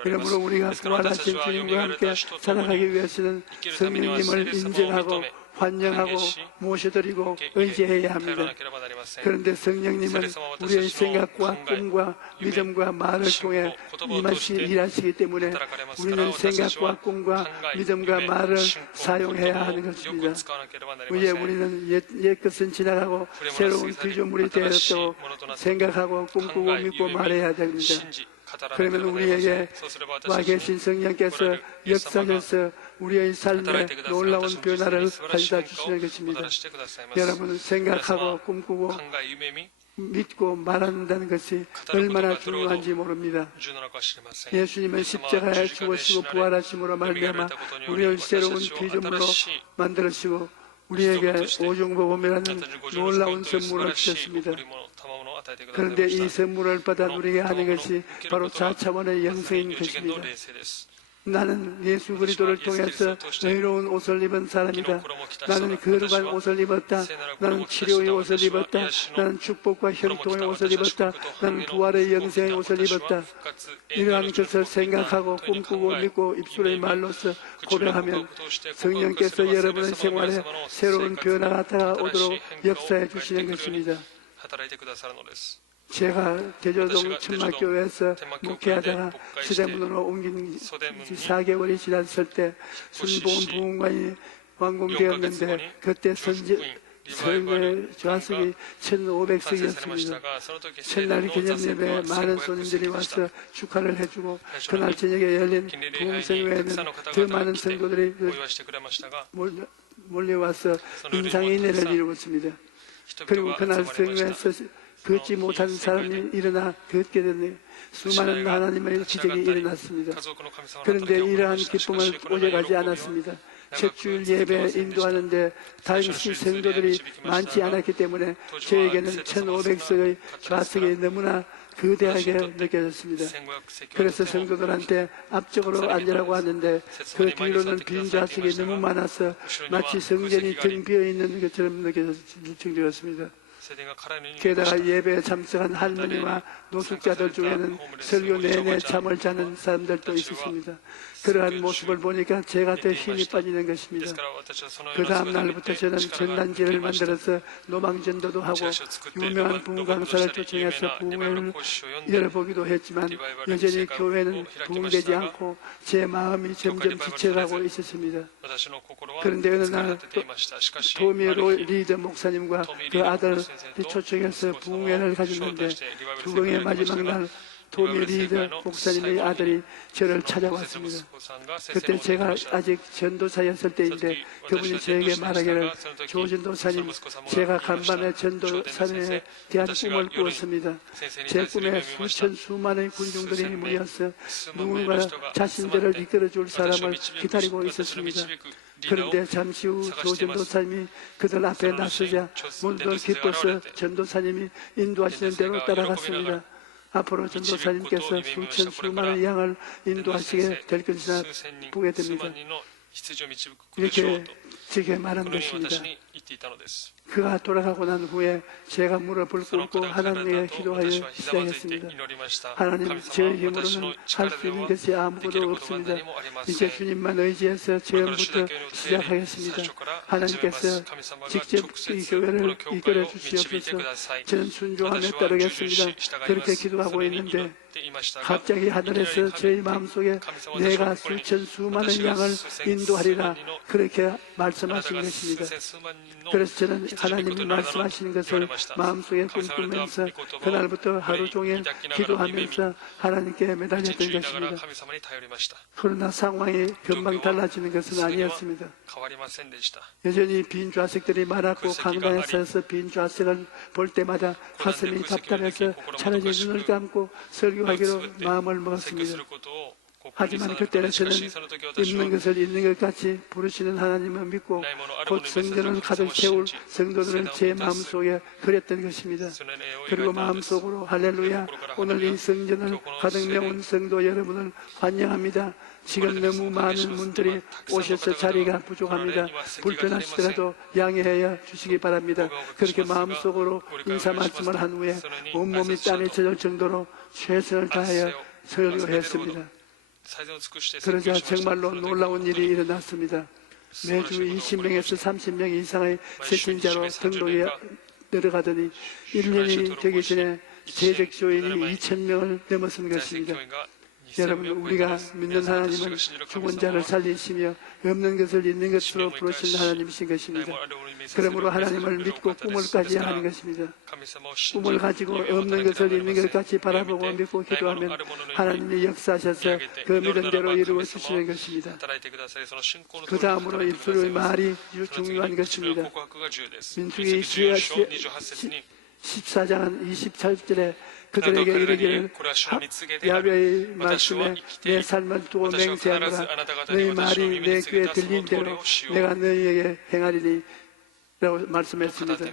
이러므로 우리가 부활하신 주님과 함께 살아가기 위해서는 성령님을 인정하고 환영하고 모셔드리고 의지해야 합니다. 그런데 성령님은 우리의 생각과 꿈과 믿음과 말을 통해 일하시기 때문에 우리는 생각과 꿈과 믿음과 말을 사용해야 하는 것입니다. 이제 우리는 옛 것은 지나가고 새로운 피조물이 되었다고 생각하고 꿈꾸고 믿고 말해야 됩니다. 그러면 우리에게 와 계신 성령께서 역사하셔서 우리의 삶에 놀라운 변화를 가져다 주시는 것입니다. 여러분, 생각하고 꿈꾸고 믿고 말한다는 것이 얼마나 중요한지 모릅니다. 예수님은 십자가에 죽으시고 부활하심으로 말미암아 우리를 새로운 피조물로 만들으시고 우리에게 오종복음이라는 놀라운 선물을 주셨습니다. 그런데 이 선물을 받아 누리게 하는 것이 바로 4차원의 영생인 것입니다. 나는 예수 그리스도를 통해서 의로운 옷을 입은 사람이다. 나는 거룩한 옷을 입었다. 나는 치료의 옷을 입었다. 나는 축복과 형통의 옷을 입었다. 나는 부활의 영생의 옷을 입었다. 이러한 것을 생각하고 꿈꾸고 믿고 입술의 말로서 고백하면 성령께서 여러분의 생활에 새로운 변화가 다가오도록 역사해 주시는 것입니다. 제가 대저동 천막교회에서 목회하다가 시대문으로 옮긴 4개월이 지났을 때 순복음 부흥관이 완공되었는데 그때 성의 좌석이 1,500석이었습니다. 첫날 기념예배에 많은 손님들이 와서 축하를 해주고 그날 저녁에 열린 부흥성회에는 더 많은 성도들이 몰려와서 인상인회를 이루었습니다. 그리고 그날 성회에서 걷지 못한 사람이 일어나 걷게 됐네요. 수많은 하나님의 기적이 일어났습니다. 그런데 이러한 기쁨을 오져가지 않았습니다. 첫 주일 예배 인도하는데 당시 성도들이 많지 않았기 때문에 저에게는 1,500석의 좌석이 너무나 거대하게 느껴졌습니다. 그래서 성도들한테 앞쪽으로 앉으라고 하는데 그 뒤로는 빈 좌석이 너무 많아서 마치 성전이 텅 비어있는 것처럼 느껴질 정도였습니다. 게다가 예배에 참석한 할머니와 노숙자들 중에는 설교 내내 잠을 자는 사람들도 있었습니다. 그러한 모습을 보니까 제가 더 힘이 빠지는 것입니다. 그 다음 날부터 저는 전단지를 만들어서 노방전도도 하고 유명한 부흥 강사를 초청해서 부흥회를 열어보기도 했지만 여전히 교회는 부흥되지 않고 제 마음이 점점 지쳐가고 있었습니다. 그런데 어느 날 도미 리더 목사님과 그 아들을 초청해서 부흥회를 가졌는데 부흥회 마지막 날 도미 리더 목사님의 아들이 저를 찾아왔습니다. 그때 제가 아직 전도사였을 때인데 그분이 저에게 말하기를 조 전도사님, 제가 간밤에 전도사에 대한 꿈을 꾸었습니다. 제 꿈에 수많은 군중들이 모여서 누군가 자신들을 이끌어줄 사람을 기다리고 있었습니다. 그런데 잠시 후 조 전도사님이 그들 앞에 나서자 모두들 기뻐서 전도사님이 인도하시는 대로 따라갔습니다. 앞으로 전도사님께서 수많은 양을 인도하시게 될 것이나 보게 됩니다. 이렇게 제게 말한 것입니다. 그가 돌아가고 난 후에 제가 무릎을 꿇고 하나님께 기도하여 시작했습니다. 하나님, 저의 힘으로는 할 수 있는 것이 아무것도 없습니다. 이제 주님만 의지해서 처음부터 시작하겠습니다. 하나님께서 직접 이 교회를 이끌어 주시옵소서. 저는 순종하며 따르겠습니다. 그렇게 기도하고 있는데 갑자기 하늘에서 저희 마음속에 내가 수많은 양을 인도하리라 그렇게 말씀하신 것입니다. 그래서 저는 하나님이 말씀하시는 것을 마음속에 꿈꾸면서 그날부터 하루 종일 기도하면서 하나님께 매달렸던 것입니다. 그러나 상황이 금방 달라지는 것은 아니었습니다. 여전히 빈 좌석들이 많았고 강단에 서서 빈 좌석을 볼 때마다 가슴이 답답해서 차라리 눈을 감고 설교하기로 마음을 먹었습니다. 하지만 그때는 저는 있는 것을 있는 것 같이 부르시는 하나님을 믿고 곧 성전을 가득 채울 성도들은 제 마음속에 그렸던 것입니다. 그리고 마음속으로 할렐루야, 오늘 이 성전을 가득 메운 성도 여러분을 환영합니다. 지금 너무 많은 분들이 오셔서 자리가 부족합니다. 불편하시더라도 양해하여 주시기 바랍니다. 그렇게 마음속으로 인사 말씀을 한 후에 온몸이 땀이 젖을 정도로 최선을 다하여 설교했습니다. 그러자 정말로 놀라운 일이 일어났습니다. 매주 20명에서 30명 이상의 새신자로 등록이 내려가더니 1년이 되기 전에 재직 조인이 2,000명을 넘어선 것입니다. 여러분, 우리가 믿는 하나님은 죽은 자를 살리시며 없는 것을 있는 것으로 부르시는 하나님이신 것입니다. 그러므로 하나님을 믿고 꿈을 가져야 하는 것입니다. 꿈을 가지고 없는 것을 있는 것 같이 바라보고 믿고 기도하면 하나님이 역사하셔서 그 믿은 대로 이루어 주시는 것입니다. 그 다음으로 입술의 말이 중요한 것입니다. 민수기 14장 27절에 그들에게 이르기를 야훼의 말씀에 내 삶을 두고 맹세하노라. 너희 말이 내 귀에 들린 대로 내가 너희에게 행하리니 라고 말씀했습니다.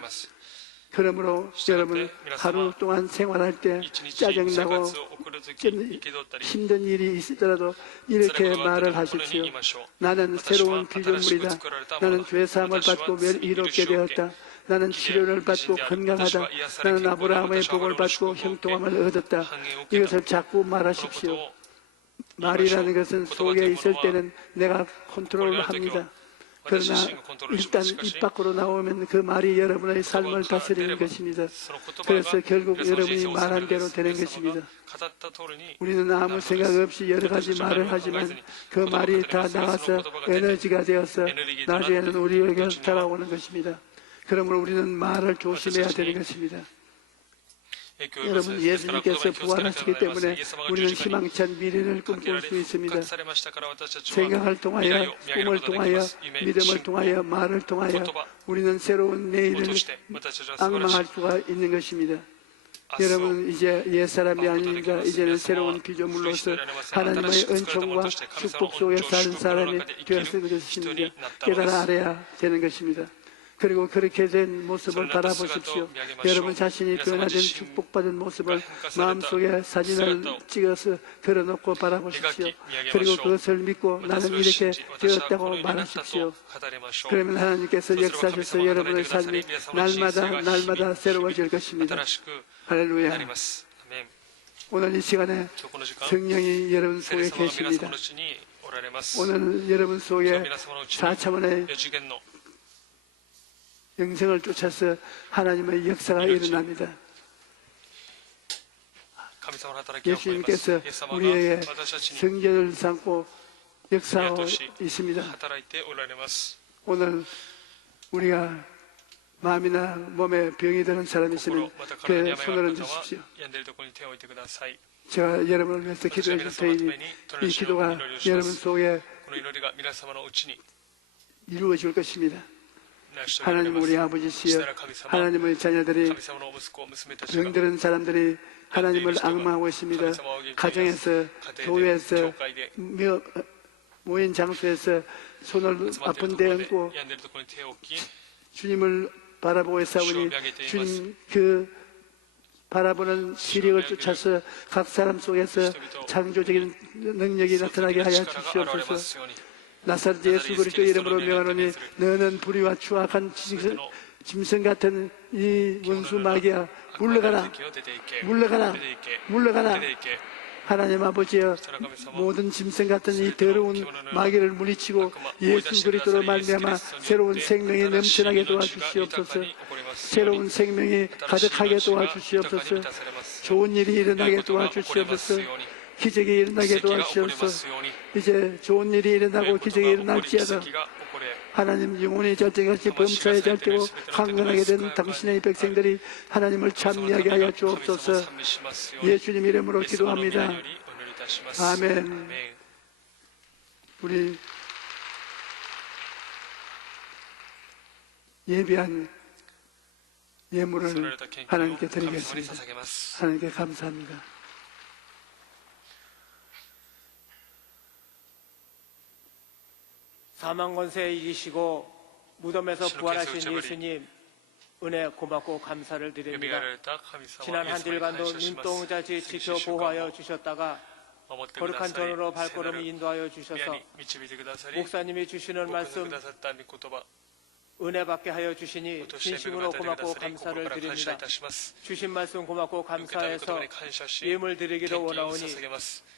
그러므로 여러분, 하루 동안 생활할 때 짜증나고 힘든 일이 있더라도 이렇게 말을 하십시오. 나는 새로운 피조물이다. 나는 죄사함을 받고 이롭게 되었다. 나는 치료를 받고 건강하다. 나는 아브라함의 복을 받고 형통함을 얻었다. 이것을 자꾸 말하십시오. 말이라는 것은 속에 있을 때는 내가 컨트롤을 합니다. 그러나 일단 입 밖으로 나오면 그 말이 여러분의 삶을 다스리는 것입니다. 그래서 결국 여러분이 말한 대로 되는 것입니다. 우리는 아무 생각 없이 여러 가지 말을 하지만 그 말이 다 나가서 에너지가 되어서 나중에는 우리에게 달아오는 것입니다. 그러므로 우리는 말을 조심해야 되는 것입니다. 여러분, 예수님께서 부활하시기 때문에 우리는 희망찬 미래를 꿈꿀 수 있습니다. 생각을 통하여, 꿈을 통하여, 믿음을 통하여, 말을 통하여 우리는 새로운 내일을 앙망할 수가 있는 것입니다. 여러분, 이제 옛사람이 아닙니다. 이제는 새로운 피조물로서 하나님의 은총과 축복 속에 사는 사람이 되었을 것입니다. 깨달아 알아야 되는 것입니다. 그리고 그렇게 된 모습을 바라보십시오. 여러분 자신이 변화된 축복받은 모습을 마음속에 사진을 찍어서 걸어놓고 바라보십시오. 그리고 그것을 믿고 나는 이렇게 되었다고 말하십시오. 그러면 하나님께서 역사하셔서 여러분의 삶이 날마다 새로워질 것입니다. 할렐루야. 오늘 이 시간에 성령이 여러분 속에 계십니다. 오늘 여러분 속에 4차원의 영생을 쫓아서 하나님의 역사가 일어납니다. 예수님께서 우리에게 성전을 삼고 역사하고 있습니다. 오늘 우리가 마음이나 몸에 병이 드는 사람이 있으면 그 손을 얹으십시오. 제가 여러분을 위해서 기도해 줄 테니 이 기도가 여러분 속에 이루어질 것입니다. 하나님 우리 아버지시여, 하나님의 자녀들이 병들은 사람들이 하나님을 앙망하고 있습니다. 가정에서, 교회에서, 모인 장소에서 손을 아픈 데 얹고 주님을 바라보고 있사오니 주님 그 바라보는 시력을 쫓아서 각 사람 속에서 창조적인 능력이 나타나게 하여 주시옵소서. 나사렛 예수 그리스도 이름으로 명하노니 너는 불의와 추악한 짐승 같은 이 원수 마귀야, 물러가라, 물러가라, 물러가라. 하나님 아버지여, 모든 짐승 같은 이 더러운 마귀를 물리치고 예수 그리스도로 말미암아 새로운 생명이 넘쳐나게 도와주시옵소서. 새로운 생명이 가득하게 도와주시옵소서. 좋은 일이 일어나게 도와주시옵소서. 기적이 일어나게 도와주시옵소서. 이제 좋은 일이 일어나고 기적이 일어날지어다. 하나님 영혼이 절대같이 범사에 절대고 강건하게 된 당신의 백성들이 하나님을 찬미하게 하여 주옵소서. 예수님 이름으로 기도합니다. 아멘. 우리 예비한 예물을 하나님께 드리겠습니다. 하나님께 감사합니다. 사망 권세에 이기시고 무덤에서 부활하신 예수님 은혜 고맙고 감사를 드립니다. 지난 한 주일간도 눈동자같이 지켜 보호하여 주셨다가 거룩한 전으로 발걸음을 인도하여 주셔서 목사님이 주시는 말씀 은혜 받게 하여 주시니 진심으로 고맙고 감사를 드립니다. 주신 말씀 고맙고 감사해서 예물 드리기로 원하오니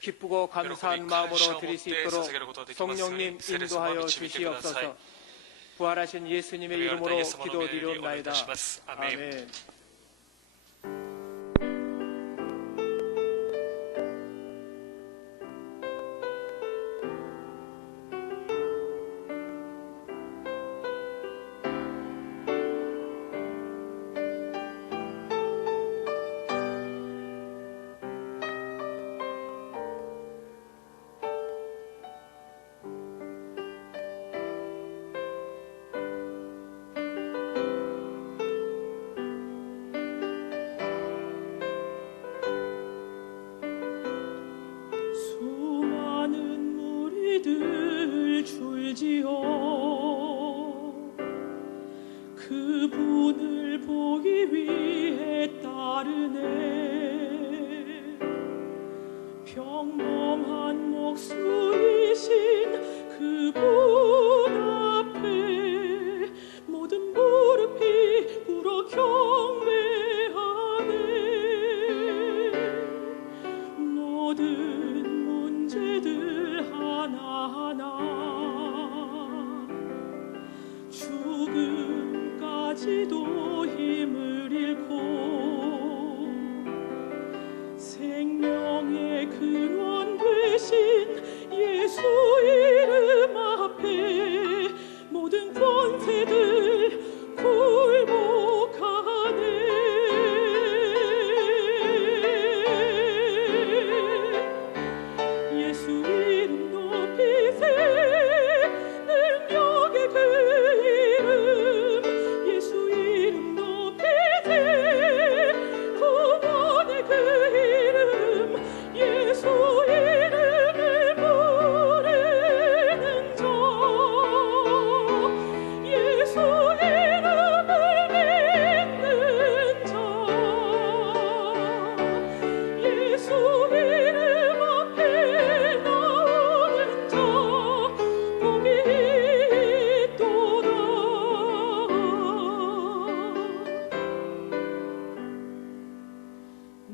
기쁘고 감사한 마음으로 드릴 수 있도록 성령님 인도하여 주시옵소서. 부활하신 예수님의 이름으로 기도드리옵나이다. 아멘.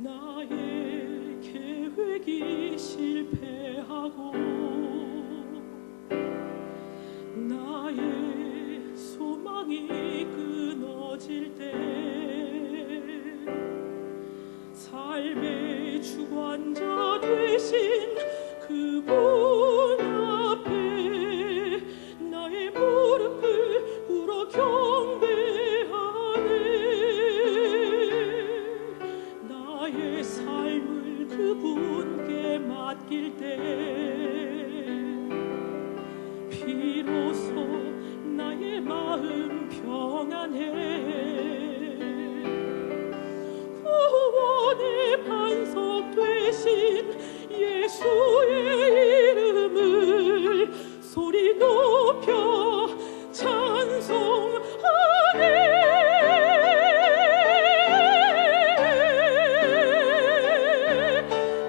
나의 계획이 실패하고 나의 소망이 끊어질 때 삶의 주관자 되신 그분 앞에 나의 무릎을 꿇어 경배하네. 나의 삶을 그분께 맡길 때 비로소 나의 마음 평안해. 구원의 반석 되신 예수의 이름을 소리 높여 찬송하네.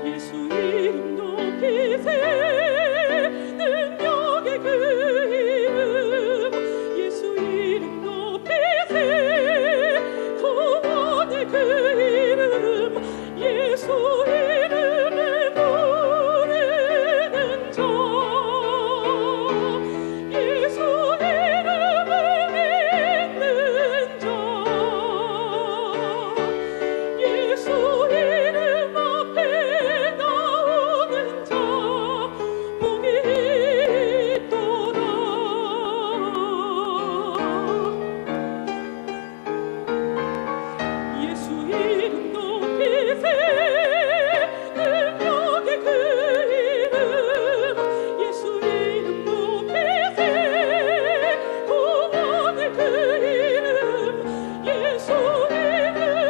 예수 이름 높이세 능력의 그 이름 예수 이름 높이세 구원의 그 이름 예수 이름을 부르는 자 예수 이름을 믿는 자 예수 이름 앞에 나오는 자 복이 있도다. 예수 이름 높이세 능력의 그 이름 예수 이름 높이세 구원의 그 이름 예수 이름을 예수 이름을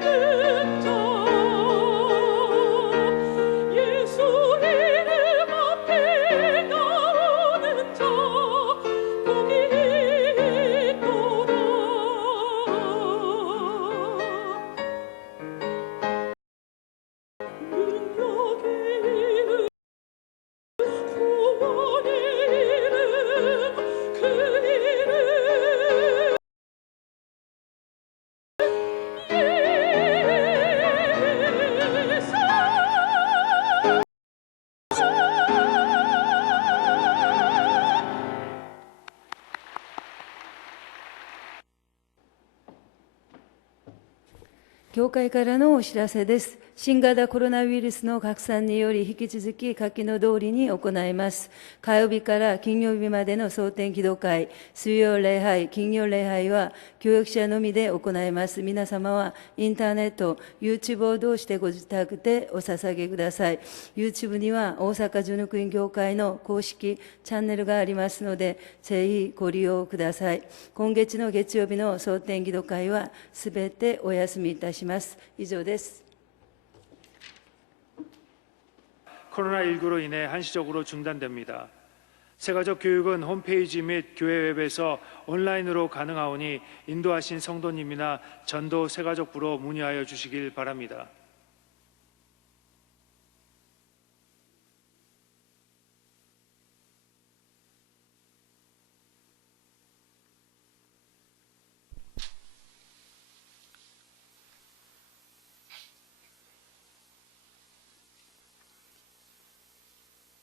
믿는 자 예수 이름 앞에 나오는 자 복이 있도다. 능력의 이름 구원의 이름 그 이름 예수教会からのお知らせです。新型コロナウイルスの拡散により引き続き下記の通りに行います。火曜日から金曜日までの蒼天祈祷会、水曜礼拝、金曜礼拝は教育者のみで行います。皆様はインターネット、YouTube を通してご自宅でお捧げください。YouTube には大阪純福音教会の公式チャンネルがありますので、ぜひご利用ください。今月の月曜日の蒼天祈祷会はすべてお休みいたします。以上です。 코로나19로 인해 한시적으로 중단됩니다. 세가족 교육은 홈페이지 및 교회 웹에서 온라인으로 가능하오니 인도하신 성도님이나 전도 세가족부로 문의하여 주시길 바랍니다.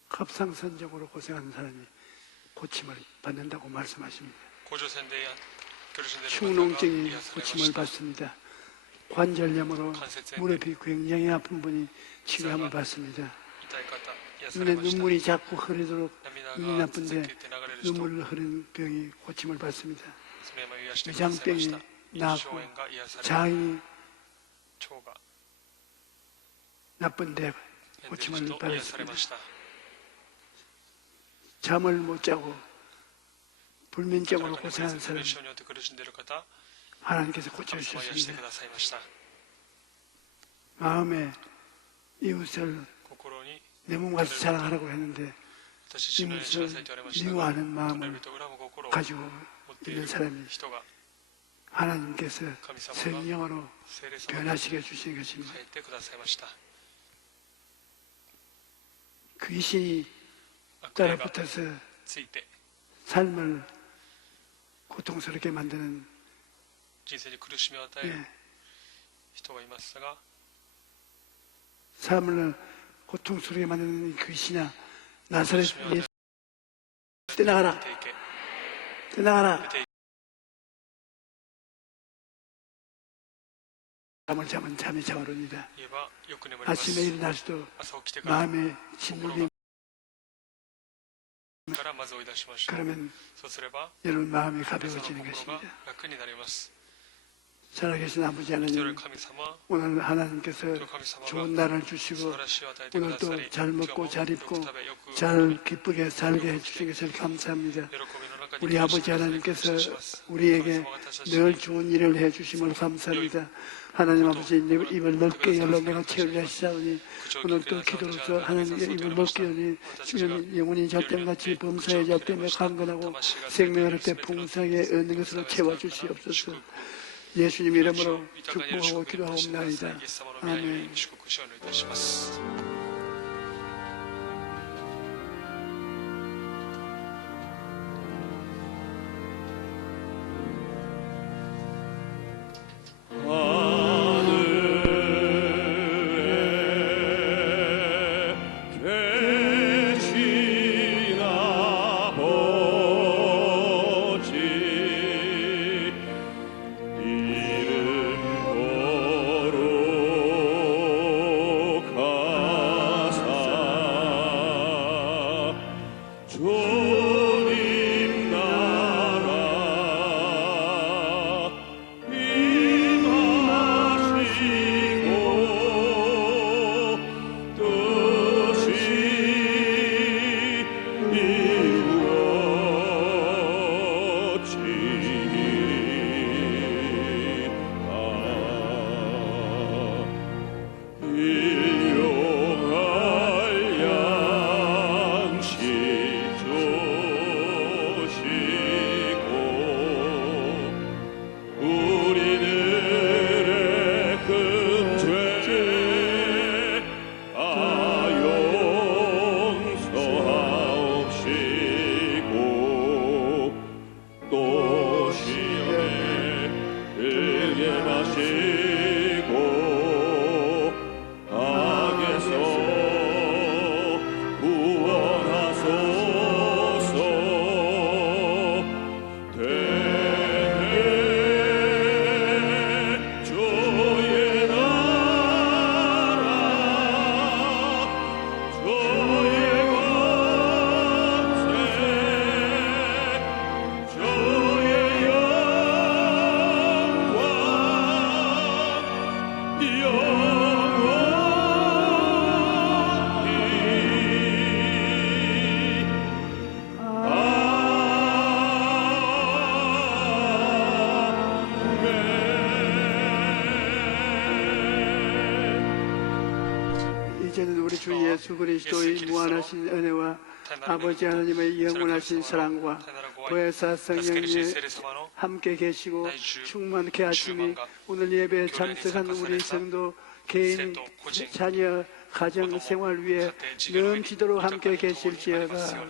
갑상선적으로 고생하는 사람이 고침을 받는다고 말씀하십니다. 축농증이 고침을 받습니다. 관절염으로 무릎이 굉장히 아픈 분이 치료함을 받습니다. 눈에 눈물이 자꾸 흐르도록 눈이 나쁜데 눈물을 흐르는 병이 고침을 받습니다. 위장병이 나고 장이 나쁜데 고침을 받았습니다. 잠을 못 자고 불면증으로 고생하는 사람 하나님께서 고쳐주셨습니다. 마음에 이웃을 내 몸같이 사랑하라고 했는데 이웃을 미워하는 마음을 가지고 있는 사람이 하나님께서 성령으로 변화시켜 주신 것입니다. 귀신이 따라붙어서 삶을 고통스럽게 만드는 人生に苦しみを与える人がいましたが 삶을 고통스럽게 만드는 그 신야 나사렛 예수 떠나가라 떠나가라 잠을 자면 잠이 자오릅니다. 아침에 일어나서도 마음에 짓눌림 그러면 여러분 마음이 가벼워지는 것입니다. 살아계신 아버지 하나님, 오늘 하나님께서 좋은 날을 주시고 오늘도 잘 먹고 잘 입고 잘 기쁘게 살게 해주신 것을 감사합니다. 우리 아버지 하나님께서 우리에게 늘 좋은 일을 해주심을 감사합니다. 하나님 아버지 입을 넓게 열어 내가 채우려 하시사오니 오늘도 기도로서 하나님께 입을 넓게 여니 주님 영원히 절대같이 범사에 절대며 강건하고 생명을 얻되 풍성하게 얻는 것으로 채워주시옵소서. 예수님 이름으로 축복하고 기도하옵나이다. 아멘. 이제는 우리 주 예수 그리스도의 무한하신 은혜와 아버지 하나님의 영원하신 사랑과 보혜사 성령이 함께 계시고 충만케 하심이 오늘 예배에 참석한 우리 성도 개인, 자녀, 가정 생활 위에 넘치도록 함께 계실지어다.